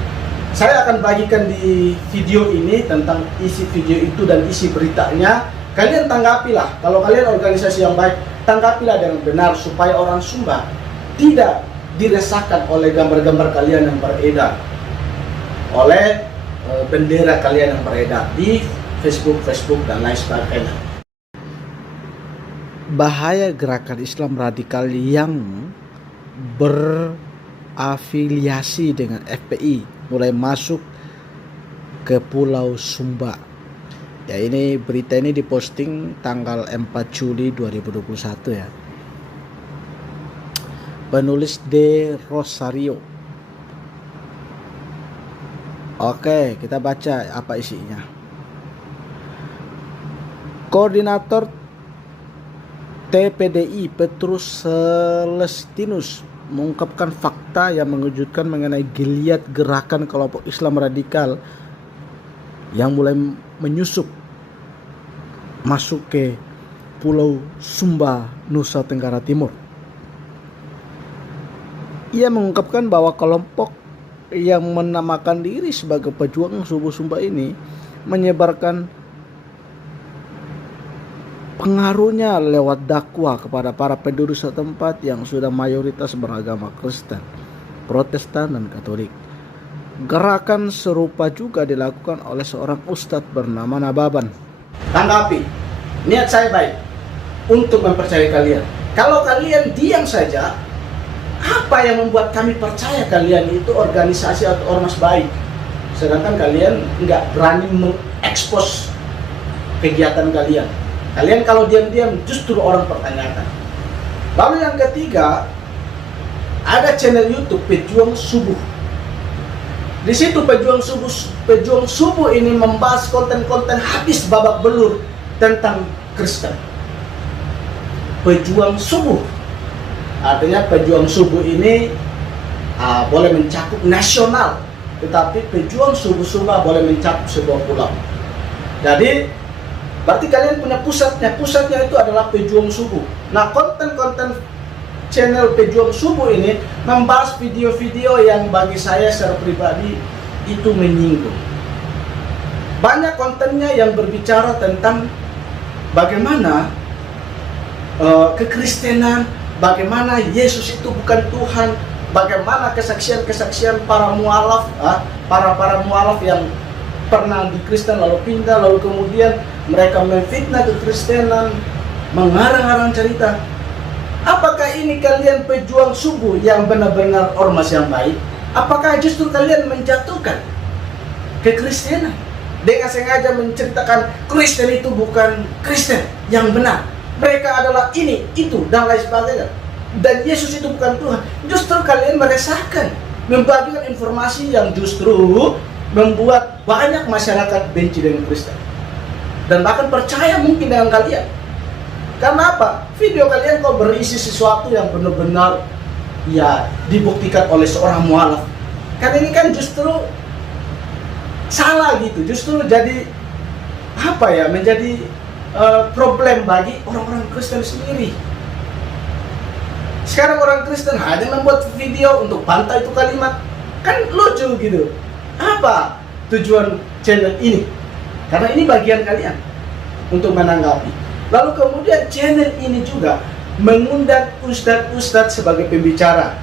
saya akan bagikan di video ini tentang isi video itu dan isi beritanya. Kalian tanggapilah. Kalau kalian organisasi yang baik, tanggapilah dengan benar supaya orang Sumba tidak diresahkan oleh gambar-gambar kalian yang beredar, oleh bendera kalian yang beredar di Facebook dan lain sebagainya. Bahaya gerakan Islam radikal yang berafiliasi dengan FPI mulai masuk ke Pulau Sumba. Ya, ini berita ini diposting tanggal 4 Juli 2021 ya. Penulis De Rosario. Oke, kita baca apa isinya. Koordinator TPDI Petrus Celestinus mengungkapkan fakta yang mengejutkan mengenai geliat gerakan kelompok Islam radikal yang mulai menyusup masuk ke Pulau Sumba, Nusa Tenggara Timur. Ia mengungkapkan bahwa kelompok yang menamakan diri sebagai pejuang subuh Sumba ini menyebarkan pengaruhnya lewat dakwah kepada para penduduk setempat yang sudah mayoritas beragama Kristen, Protestan, dan Katolik. Gerakan serupa juga dilakukan oleh seorang ustadz bernama Nababan. Tanggapi, niat saya baik untuk mempercayai kalian. Kalau kalian diam saja, apa yang membuat kami percaya kalian itu organisasi atau ormas baik? Sedangkan kalian nggak berani mengekspos kegiatan kalian. Kalian kalau diam-diam justru orang pertanyakan. Lalu yang ketiga, ada channel YouTube Pejuang Subuh. Di situ Pejuang Subuh ini membahas konten-konten habis babak belur tentang Kristen. Pejuang Subuh, artinya Pejuang Subuh ini boleh mencakup nasional, tetapi Pejuang Subuh Sumba boleh mencakup sebuah pulau. Jadi berarti kalian punya pusatnya itu adalah Pejuang Subuh. Nah, konten-konten channel Pejuang Subuh ini membahas video-video yang bagi saya secara pribadi itu menyinggung. Banyak kontennya yang berbicara tentang bagaimana kekristenan, bagaimana Yesus itu bukan Tuhan, bagaimana kesaksian-kesaksian para mualaf, para mualaf yang pernah di Kristen lalu pindah, lalu kemudian mereka memfitnah kekristenan, mengarang-arang cerita. Apakah ini kalian Pejuang Subuh yang benar-benar ormas yang baik? Apakah justru kalian menjatuhkan kekristenan dengan sengaja menceritakan Kristen itu bukan Kristen yang benar, mereka adalah ini, itu, dan lain sebagainya, dan Yesus itu bukan Tuhan? Justru kalian meresahkan, membagikan informasi yang justru membuat banyak masyarakat benci dengan Kristen dan bahkan percaya mungkin dengan kalian. Karena apa? Video kalian kok berisi sesuatu yang benar-benar ya dibuktikan oleh seorang mualaf. Kan ini kan justru salah gitu, justru jadi apa ya, menjadi problem bagi orang-orang Kristen sendiri. Sekarang orang Kristen hanya membuat video untuk bantah itu kalimat, kan lucu gitu. Apa tujuan channel ini? Karena ini bagian kalian untuk menanggapi. Lalu kemudian channel ini juga mengundang ustadz-ustadz sebagai pembicara.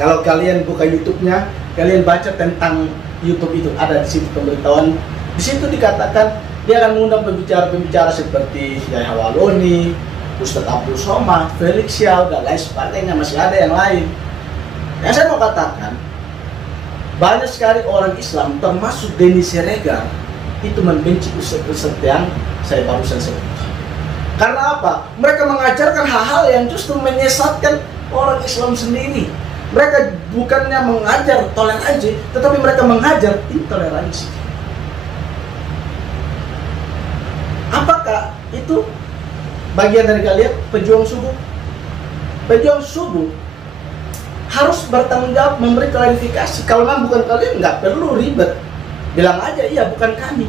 Kalau kalian buka YouTube-nya, kalian baca tentang YouTube itu, ada di situ pemberitahuan. Di situ dikatakan dia akan mengundang pembicara-pembicara seperti Yahya Waloni, Ustadz Abdul Somad, Felix Xiao, dan lain sebagainya. Masih ada yang lain. Yang saya mau katakan, banyak sekali orang Islam termasuk Denny Siregar itu membenci ustadz yang saya barusan sebut. Karena apa? Mereka mengajarkan hal-hal yang justru menyesatkan orang Islam sendiri. Mereka bukannya mengajar toleransi, tetapi mereka mengajar intoleransi. Apakah itu bagian dari kalian Pejuang Subuh? Pejuang Subuh harus bertanggung jawab, memberi klarifikasi. Kalau memang bukan kalian, nggak perlu ribet, bilang aja iya bukan kami.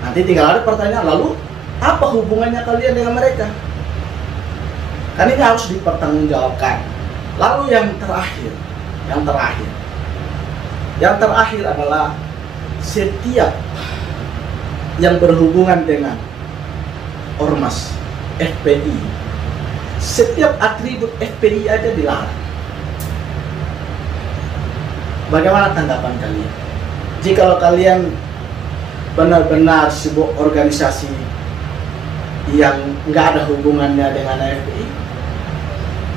Nanti tinggal ada pertanyaan, lalu apa hubungannya kalian dengan mereka? Kan ini harus dipertanggungjawabkan. Lalu yang terakhir adalah setiap yang berhubungan dengan ormas FPI, setiap atribut FPI aja dilarang. Bagaimana tanggapan kalian? Jika kalian benar-benar sebuah organisasi yang nggak ada hubungannya dengan FPI,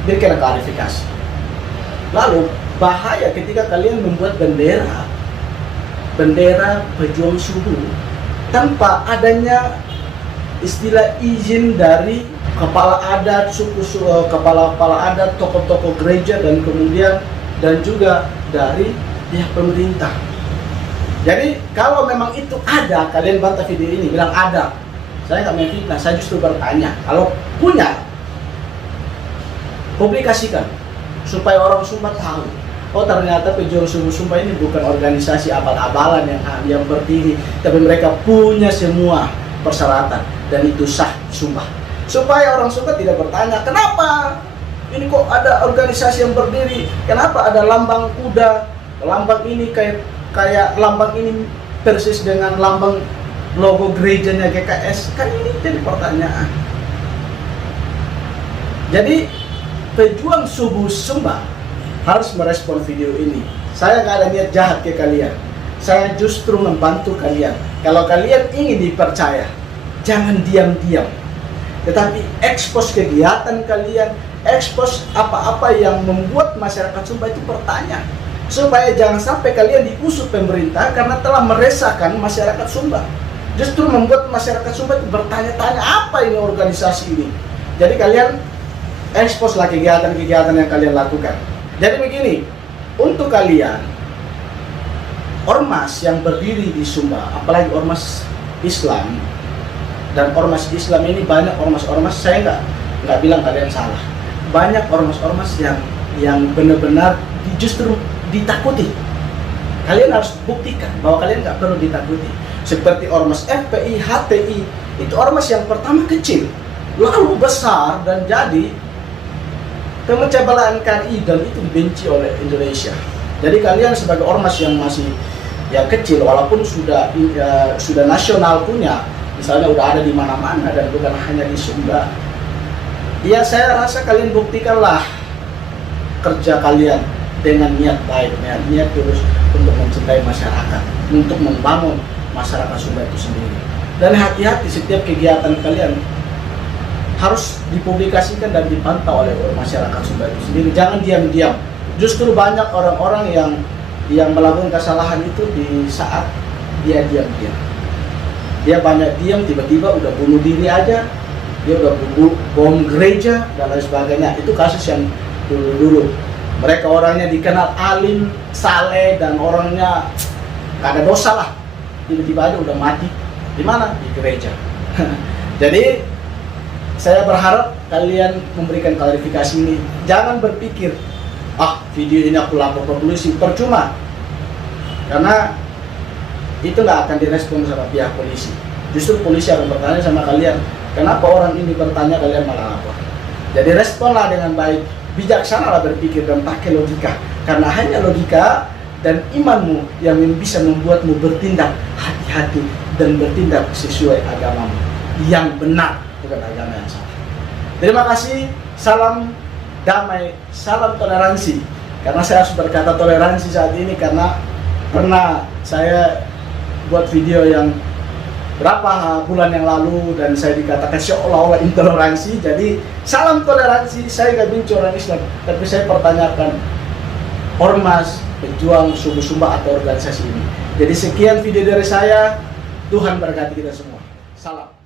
berikan klarifikasi. Lalu bahaya ketika kalian membuat bendera Pejuang Subuh tanpa adanya istilah izin dari kepala adat, kepala adat, tokoh-tokoh gereja, dan kemudian dan juga dari pihak pemerintah. Jadi kalau memang itu ada, kalian bantah video ini, bilang ada. Saya nggak memfitnah, saya justru bertanya. Kalau punya, publikasikan supaya orang Sumba tahu. Oh ternyata pejuang subuh Sumba ini bukan organisasi abal-abalan yang berdiri, tapi mereka punya semua persyaratan dan itu sah Sumba. Supaya orang Sumba tidak bertanya, kenapa ini kok ada organisasi yang berdiri? Kenapa ada lambang kuda? Lambang ini kayak lambang ini persis dengan lambang logo gerejanya GKS. Kan ini jadi pertanyaan. Jadi pejuang subuh Sumba harus merespon video ini. Saya nggak ada niat jahat ke kalian. Saya justru membantu kalian. Kalau kalian ingin dipercaya, jangan diam-diam, tetapi ekspos kegiatan kalian, ekspos apa-apa yang membuat masyarakat Sumba itu bertanya, supaya jangan sampai kalian diusut pemerintah karena telah meresahkan masyarakat Sumba. Justru membuat masyarakat Sumba itu bertanya-tanya, apa ini organisasi ini. Jadi kalian eksposlah kegiatan-kegiatan yang kalian lakukan. Jadi begini, untuk kalian ormas yang berdiri di Sumba, apalagi ormas Islam, dan ormas Islam ini banyak ormas-ormas, saya nggak bilang kalian salah. Banyak ormas-ormas yang benar-benar justru ditakuti. Kalian harus buktikan bahwa kalian nggak perlu ditakuti. Seperti ormas FPI, HTI, itu ormas yang pertama kecil, lalu besar dan jadi pemecah belah NKRI, dan itu dibenci oleh Indonesia. Jadi kalian sebagai ormas yang masih yang kecil, walaupun sudah nasional punya, misalnya udah ada di mana-mana dan bukan hanya di Sumba, ya saya rasa kalian buktikanlah kerja kalian dengan niat baik, niat tulus untuk mencintai masyarakat, untuk membangun masyarakat Sumba itu sendiri. Dan hati-hati, setiap kegiatan kalian harus dipublikasikan dan dipantau oleh masyarakat Sumba itu sendiri. Jangan diam-diam. Justru banyak orang-orang yang melakukan kesalahan itu di saat dia diam-diam. Dia banyak diam, tiba-tiba udah bunuh diri aja, dia udah bom gereja dan lain sebagainya. Itu kasus yang dulu-dulu. Mereka orangnya dikenal alim, saleh, dan orangnya gak ada dosa lah. Tiba-tiba aja udah mati. Di mana? Di gereja. Jadi saya berharap kalian memberikan klarifikasi ini. Jangan berpikir, video ini aku lapor ke polisi, percuma. Karena itu nggak akan direspon sama pihak polisi. Justru polisi akan bertanya sama kalian, kenapa orang ini bertanya kalian malah lapor. Jadi responlah dengan baik, bijaksanalah berpikir dan pakai logika. Karena hanya logika dan imanmu yang bisa membuatmu bertindak hati-hati dan bertindak sesuai agamamu yang benar, bukan agama yang salah. Terima kasih, salam damai, salam toleransi. Karena saya harus berkata toleransi saat ini karena pernah saya buat video yang berapa bulan yang lalu dan saya dikatakan seolah-olah intoleransi. Jadi salam toleransi, saya gak benci orang Islam, tapi saya pertanyakan ormas pejuang subuh Sumba atau organisasi ini. Jadi sekian video dari saya, Tuhan berkati kita semua. Salam.